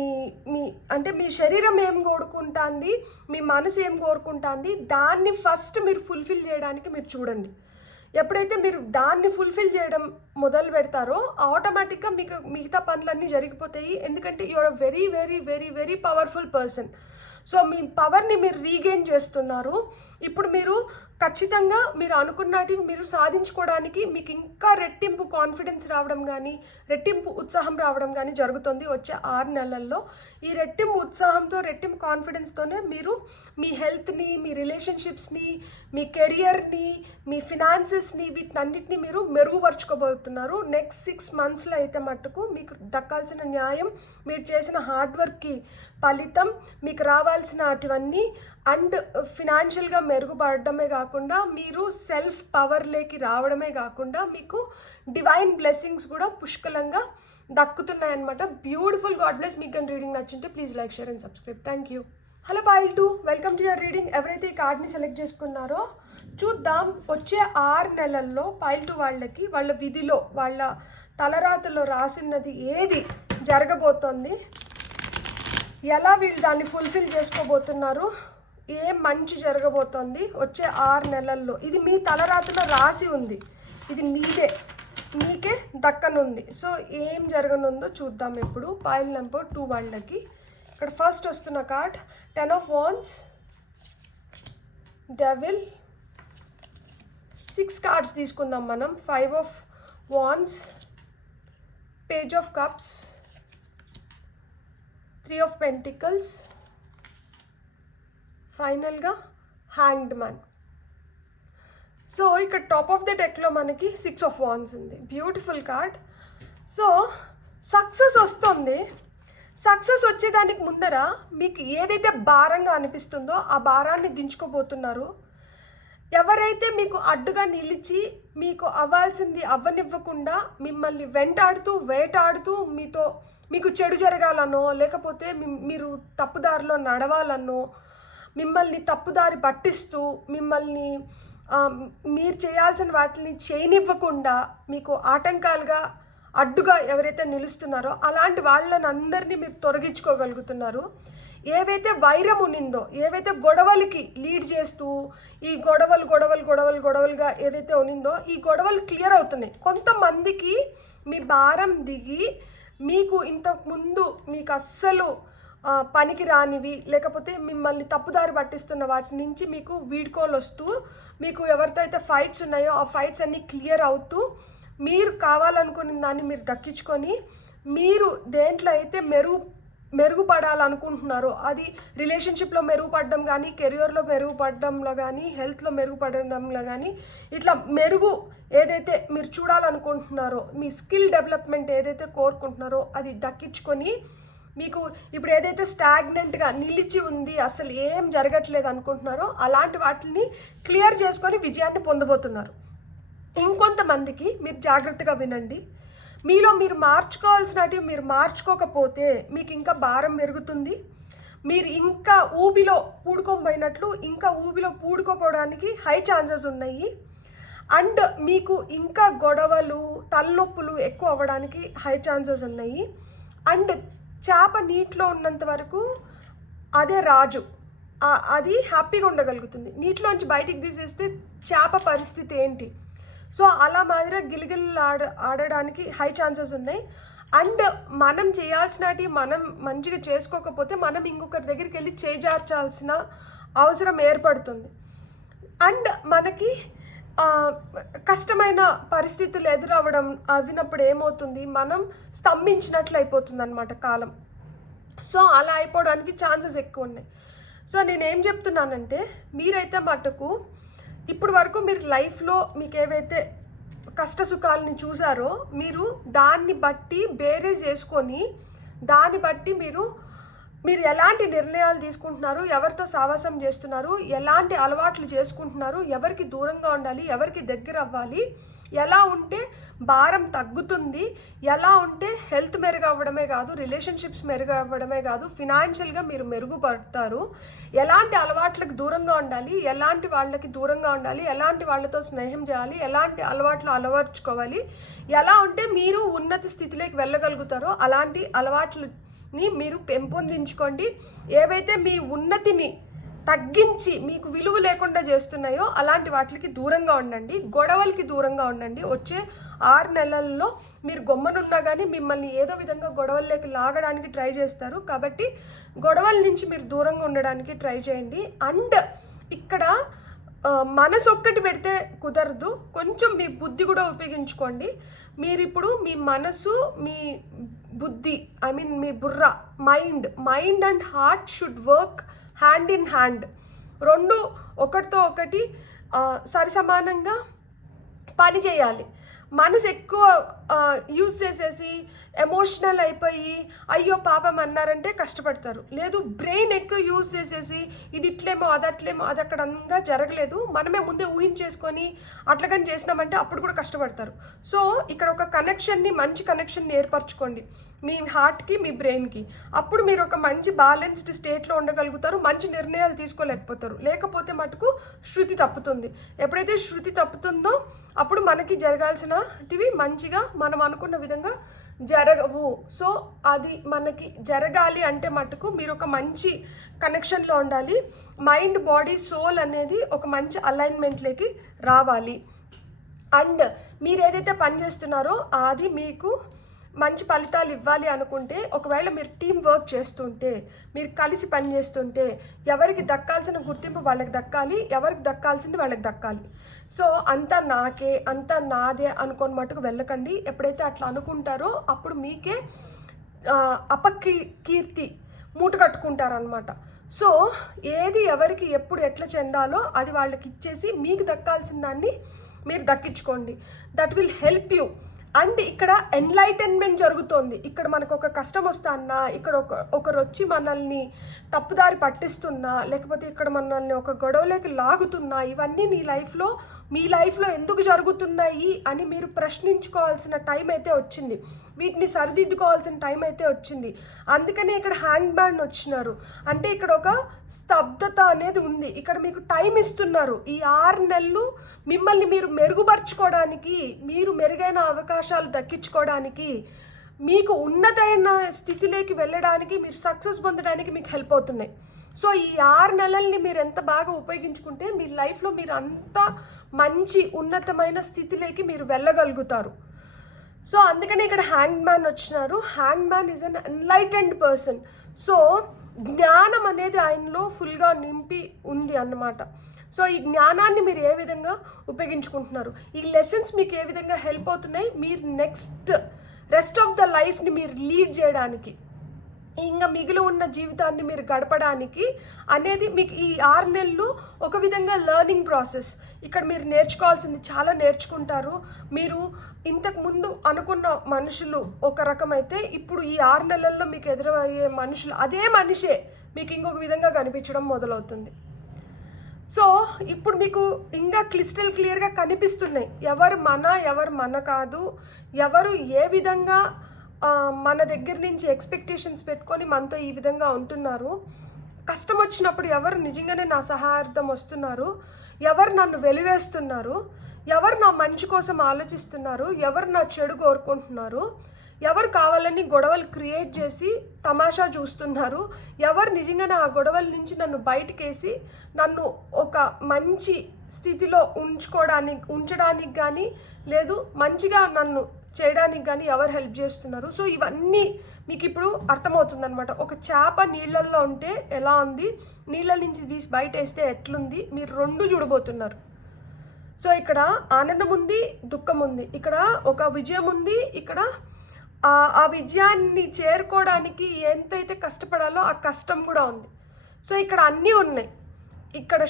మీ అంటే మీ శరీరం ఏం కోరుకుంటుంది, మీ మనసు ఏం కోరుకుంటుంది, దాన్ని ఫస్ట్ మీరు ఫుల్ఫిల్ చేయడానికి మీరు చూడండి. ఎప్పుడైతే మీరు దాన్ని ఫుల్ఫిల్ చేయడం మొదలు పెడతారో ఆటోమేటిక్గా మీకు మిగతా పనులన్నీ జరిగిపోతాయి. ఎందుకంటే you are a very very very very powerful person. So మీ పవర్ని మీరు రీగెయిన్ చేస్తున్నారు. ఇప్పుడు మీరు ఖచ్చితంగా మీరు అనుకున్నటివి మీరు సాధించుకోవడానికి మీకు ఇంకా రెట్టింపు కాన్ఫిడెన్స్ రావడం కానీ, రెట్టింపు ఉత్సాహం రావడం కానీ జరుగుతుంది వచ్చే 6 నెలల్లో. ఈ రెట్టింపు ఉత్సాహంతో, రెట్టింపు కాన్ఫిడెన్స్తోనే మీరు మీ హెల్త్ని, మీ రిలేషన్షిప్స్ని, మీ కెరియర్ని, మీ ఫినాన్సెస్ని, వీటన్నిటిని మీరు మెరుగుపరుచుకోబోతున్నారు. నెక్స్ట్ 6 మంత్స్లో అయితే మట్టుకు మీకు దక్కాల్సిన న్యాయం, మీరు చేసిన హార్డ్ వర్క్కి ఫలితం, మీకు రావాల్సినటివన్నీ అండ్ ఫినాన్షియల్గా మెరుగుపడడమే కాకుండా మీరు సెల్ఫ్ పవర్లోకి రావడమే కాకుండా మీకు డివైన్ బ్లెస్సింగ్స్ కూడా పుష్కలంగా దక్కుతున్నాయన్నమాట. బ్యూటిఫుల్. God bless. మీకు కానీ రీడింగ్ నచ్చింటే please like, share and subscribe. Thank you. Hello pile 2, welcome to your reading. ఎవరైతే ఈ కార్డ్ని సెలెక్ట్ చేసుకున్నారో చూద్దాం వచ్చే 6 నెలల్లో పాయిల్ 2 వాళ్ళకి వాళ్ళ విధిలో, వాళ్ళ తలరాతలో రాసినది ఏది జరగబోతోంది, ఎలా వీళ్ళు దాన్ని ఫుల్ఫిల్ చేసుకోబోతున్నారు, ఏం మంచి జరగబోతోంది వచ్చే 6 నెలల్లో. ఇది మీ తలరాతలో రాసి ఉంది, ఇది మీకే దక్కనుంది. సో ఏం జరగనుందో చూద్దాం ఇప్పుడు పాయిల్ నెంబర్ 2 వాళ్ళకి. ఇక్కడ ఫస్ట్ వస్తున్న card 10 of wands, devil. 6 cards తీసుకుందాం మనం. 5 of wands, page of cups, 3 of pentacles, ఫైనల్గా హ్యాంగ్డ్ మ్యాన్. సో ఇక్కడ టాప్ ఆఫ్ ద డెక్లో మనకి 6 ఆఫ్ వాండ్స్ ఉంది. Beautiful card. సో సక్సెస్ వస్తుంది. సక్సెస్ వచ్చేదానికి ముందర మీకు ఏదైతే భారంగా అనిపిస్తుందో ఆ భారాన్ని దించుకోబోతున్నారు. ఎవరైతే మీకు అడ్డుగా నిలిచి మీకు అవ్వాల్సింది అవ్వనివ్వకుండా మిమ్మల్ని వెంటాడుతూ వేటాడుతూ మీకు చెడు జరగాలనో, లేకపోతే మీరు తప్పుదారిలో నడవాలనో, మిమ్మల్ని తప్పుదారి పట్టిస్తూ మిమ్మల్ని మీరు చేయాల్సిన వాటిని చేయనివ్వకుండా మీకు ఆటంకాలుగా అడ్డుగా ఎవరైతే నిలుస్తున్నారో అలాంటి వాళ్ళని అందరినీ మీరు తొలగించుకోగలుగుతున్నారు. ఏవైతే వైరం ఉన్నిందో, ఏవైతే గొడవలకి లీడ్ చేస్తూ ఈ గొడవలుగా ఏదైతే ఉన్నిందో ఈ గొడవలు క్లియర్ అవుతున్నాయి. కొంతమందికి మీ భారం దిగి మీకు ఇంతకుముందు మీకు అస్సలు పనికి రానివి, లేకపోతే మిమ్మల్ని తప్పుదారి పట్టిస్తున్న వాటి నుంచి మీకు వీడ్కోలు వస్తూ, మీకు ఎవరితో అయితే ఫైట్స్ ఉన్నాయో ఆ ఫైట్స్ అన్నీ క్లియర్ అవుతూ మీరు కావాలనుకున్న దాన్ని మీరు దక్కించుకొని మీరు దేంట్లో అయితే మెరుగుపడాలనుకుంటున్నారో, అది రిలేషన్షిప్లో మెరుగుపడడం కానీ, కెరియర్లో మెరుగుపడడంలో కానీ, హెల్త్లో మెరుగుపడడంలో కానీ, ఇట్లా మెరుగు ఏదైతే మీరు చూడాలనుకుంటున్నారో, మీ స్కిల్ డెవలప్మెంట్ ఏదైతే కోరుకుంటున్నారో అది దక్కించుకొని, మీకు ఇప్పుడు ఏదైతే స్టాగ్నెంట్గా నిలిచి ఉంది, అసలు ఏం జరగట్లేదు అనుకుంటున్నారో అలాంటి వాటిని క్లియర్ చేసుకొని విజయాన్ని పొందబోతున్నారు. ఇంకొంతమందికి మీరు జాగ్రత్తగా వినండి, మీలో మీరు మార్చుకోవాల్సినవి మీరు మార్చుకోకపోతే మీకు ఇంకా భారం పెరుగుతుంది. మీరు ఇంకా ఊబిలో పూడుకోబోయినట్లు ఇంకా ఊబిలో పూడుకోపోవడానికి హై ఛాన్సెస్ ఉన్నాయి. అండ్ మీకు ఇంకా గొడవలు, తలనొప్పులు ఎక్కువ అవ్వడానికి హై ఛాన్సెస్ ఉన్నాయి. అండ్ చేప నీటిలో ఉన్నంత వరకు అదే రాజు, అది హ్యాపీగా ఉండగలుగుతుంది. నీటిలోంచి బయటికి తీసేస్తే చేప పరిస్థితి ఏంటి? సో అలా మాదిరిగా గిలిగిల్లు ఆడడానికి హై ఛాన్సెస్ ఉన్నాయి. అండ్ మనం చేయాల్సినవి మనం మంచిగా చేసుకోకపోతే మనం ఇంకొకరి దగ్గరికి వెళ్ళి చేజార్చాల్సిన అవసరం ఏర్పడుతుంది. అండ్ మనకి కష్టమైన పరిస్థితులు అవినప్పుడు ఏమవుతుంది, మనం స్తంభించినట్లు అయిపోతుంది అన్నమాట కాలం. సో అలా అయిపోవడానికి ఛాన్సెస్ ఎక్కువ ఉన్నాయి. సో నేనేం చెప్తున్నానంటే, మీరైతే మటుకు ఇప్పుడు వరకు మీరు లైఫ్లో మీకు ఏవైతే కష్ట సుఖాలని చూసారో మీరు దాన్ని బట్టి బేరేజ్ చేసుకొని, దాన్ని బట్టి మీరు ఎలాంటి నిర్ణయాలు తీసుకుంటున్నారు, ఎవరితో సావాసం చేస్తున్నారు, ఎలాంటి అలవాట్లు చేసుకుంటున్నారు, ఎవరికి దూరంగా ఉండాలి, ఎవరికి దగ్గర అవ్వాలి, ఎలా ఉంటే భారం తగ్గుతుంది, ఎలా ఉంటే హెల్త్ మెరుగవ్వడమే కాదు, రిలేషన్షిప్స్ మెరుగవ్వడమే కాదు, ఫినాన్షియల్గా మీరు మెరుగుపడతారు, ఎలాంటి అలవాట్లకు దూరంగా ఉండాలి, ఎలాంటి వాళ్ళకి దూరంగా ఉండాలి, ఎలాంటి వాళ్ళతో స్నేహం చేయాలి, ఎలాంటి అలవాట్లు అలవర్చుకోవాలి, ఎలా ఉంటే మీరు ఉన్నత స్థితిలోకి వెళ్ళగలుగుతారో అలాంటి అలవాట్లని మీరు పెంపొందించుకోండి. ఏవైతే మీ ఉన్నతిని తగ్గించి మీకు విలువ లేకుండా చేస్తున్నాయో అలాంటి వాటికి దూరంగా ఉండండి, గొడవలకి దూరంగా ఉండండి. వచ్చే 6 నెలల్లో మీరు గొమ్మనున్నా కానీ మిమ్మల్ని ఏదో విధంగా గొడవల్లోకి లాగడానికి ట్రై చేస్తారు. కాబట్టి గొడవల నుంచి మీరు దూరంగా ఉండడానికి ట్రై చేయండి. అండ్ ఇక్కడ మనసు ఒక్కటి పెడితే కుదరదు, కొంచెం మీ బుద్ధి కూడా ఉపయోగించుకోండి. మీరు ఇప్పుడు మీ మనసు, మీ బుద్ధి, మీ బుర్ర, mind and heart should work hand in hand. రెండు ఒకటితో ఒకటి సరిసమానంగా పని చేయాలి. మనసు ఎక్కువ యూజ్ చేసేసి ఎమోషనల్ అయిపోయి అయ్యో పాపం అన్నారంటే కష్టపడతారు. లేదు, బ్రెయిన్ ఎక్కువ యూజ్ చేసేసి ఇది ఇట్లేమో అదట్లేమో అది అక్కడ అంతా జరగలేదు మనమే ముందే ఊహించేసుకొని అట్లగాని చేసినామంటే అప్పుడు కూడా కష్టపడతారు. సో ఇక్కడ ఒక కనెక్షన్ని, మంచి కనెక్షన్ని ఏర్పరచుకోండి మీ హార్ట్కి, మీ బ్రెయిన్కి. అప్పుడు మీరు ఒక మంచి బ్యాలెన్స్డ్ స్టేట్లో ఉండగలుగుతారు, మంచి నిర్ణయాలు తీసుకోలేకపోతారు. లేకపోతే మటుకు శృతి తప్పుతుంది. ఎప్పుడైతే శృతి తప్పుతుందో అప్పుడు మనకి జరగాల్సినవి మంచిగా మనం అనుకున్న విధంగా జరగవు. సో అది మనకి జరగాలి అంటే మటుకు మీరు ఒక మంచి కనెక్షన్లో ఉండాలి. మైండ్, బాడీ, సోల్ అనేది ఒక మంచి అలైన్మెంట్లోకి రావాలి. అండ్ మీరు ఏదైతే పని చేస్తున్నారో అది మీకు మంచి ఫలితాలు ఇవ్వాలి అనుకుంటే, ఒకవేళ మీరు టీం వర్క్ చేస్తుంటే, మీరు కలిసి పని చేస్తుంటే ఎవరికి దక్కాల్సిన గుర్తింపు వాళ్ళకి దక్కాలి, ఎవరికి దక్కాల్సింది వాళ్ళకి దక్కాలి. సో అంతా నాకే, అంతా నాదే అనుకోని మటుకు వెళ్ళకండి. ఎప్పుడైతే అట్లా అనుకుంటారో అప్పుడు మీకే అపకీర్తి మూట కట్టుకుంటారనమాట. సో ఏది ఎవరికి ఎప్పుడు ఎట్లా చెందాలో అది వాళ్ళకి ఇచ్చేసి మీకు దక్కాల్సిన దాన్ని మీరు దక్కించుకోండి. That will help you. And ఇక్కడ ఎన్లైటన్మెంట్ జరుగుతోంది. ఇక్కడ మనకు ఒక కష్టం వస్తాన్నా, ఇక్కడ ఒకరు వచ్చి మనల్ని తప్పుదారి పట్టిస్తున్నా, లేకపోతే ఇక్కడ మనల్ని ఒక గొడవలోకి లాగుతున్నా, ఇవన్నీ మీ లైఫ్లో ఎందుకు జరుగుతున్నాయి అని మీరు ప్రశ్నించుకోవాల్సిన టైం అయితే వచ్చింది. వీటిని సరిదిద్దుకోవాల్సిన టైం అయితే వచ్చింది. అందుకనే ఇక్కడ హ్యాంగ్ మ్యాన్ వచ్చినారు. అంటే ఇక్కడ ఒక స్తబ్దత అనేది ఉంది. ఇక్కడ మీకు టైం ఇస్తున్నారు. ఈ 6 నెలలు మిమ్మల్ని మీరు మెరుగుపరుచుకోవడానికి, మీరు మెరుగైన అవకాశాలు దక్కించుకోవడానికి, మీకు ఉన్నతమైన స్థితిలోకి వెళ్ళడానికి, మీరు సక్సెస్ పొందడానికి మీకు హెల్ప్ అవుతున్నాయి. సో ఈ 6 నెలల్ని మీరు ఎంత బాగా ఉపయోగించుకుంటే మీ లైఫ్లో మీరు అంత మంచి ఉన్నతమైన స్థితిలోకి మీరు వెళ్ళగలుగుతారు. సో అందుకని ఇక్కడ హ్యాంగ్ మ్యాన్ వచ్చినారు. Hang man is an enlightened person. So జ్ఞానం అనేది ఆయనలో ఫుల్గా నింపి ఉంది అన్నమాట. సో ఈ జ్ఞానాన్ని మీరు ఏ విధంగా ఉపయోగించుకుంటున్నారు, ఈ లెసన్స్ మీకు ఏ విధంగా హెల్ప్ అవుతున్నాయి, మీరు రెస్ట్ ఆఫ్ ద లైఫ్ని మీరు లీడ్ చేయడానికి ఇంకా మిగిలి ఉన్న జీవితాన్ని మీరు గడపడానికి అనేది మీకు ఈ 6 నెలలు ఒక విధంగా లెర్నింగ్ ప్రాసెస్. ఇక్కడ మీరు నేర్చుకోవాల్సింది చాలా నేర్చుకుంటారు. మీరు ఇంతకు ముందు అనుకున్న మనుషులు ఒక రకమైతే ఇప్పుడు ఈ 6 నెలల్లో మీకు ఎదురయ్యే మనుషులు అదే మనిషే మీకు ఇంకొక విధంగా కనిపించడం మొదలవుతుంది. సో ఇప్పుడు మీకు ఇంకా క్లియర్గా కనిపిస్తున్నాయి ఎవరు మన కాదు, ఎవరు ఏ విధంగా మన దగ్గర నుంచి ఎక్స్పెక్టేషన్స్ పెట్టుకొని మనతో ఈ విధంగా ఉంటున్నారు. కష్టం వచ్చినప్పుడు ఎవరు నిజంగానే నా సహాయార్థం వస్తున్నారు, ఎవరు నన్ను వెలివేస్తున్నారు, ఎవరు నా మంచి కోసం ఆలోచిస్తున్నారు, ఎవరు నా చెడు కోరుకుంటున్నారు, ఎవరు కావాలని గొడవలు క్రియేట్ చేసి తమాషా చూస్తున్నారు, ఎవరు నిజంగానే ఆ గొడవల నుంచి నన్ను బయటకేసి నన్ను ఒక మంచి స్థితిలో ఉంచడానికి కానీ లేదు మంచిగా నన్ను చేయడానికి కానీ ఎవరు హెల్ప్ చేస్తున్నారు. సో ఇవన్నీ మీకు ఇప్పుడు అర్థమవుతుందనమాట. ఒక చేప నీళ్ళల్లో ఉంటే ఎలా ఉంది, నీళ్ళ నుంచి తీసి బయట వేస్తే ఎట్లుంది, మీరు 2 చూడబోతున్నారు. సో ఇక్కడ ఆనందం ఉంది, దుఃఖం ఉంది, ఇక్కడ ఒక విజయం ఉంది, ఇక్కడ ఆ విజయాన్ని చేరుకోవడానికి ఎంతైతే కష్టపడాలో ఆ కష్టం కూడా ఉంది. సో ఇక్కడ అన్నీ ఉన్నాయి. ఇక్కడ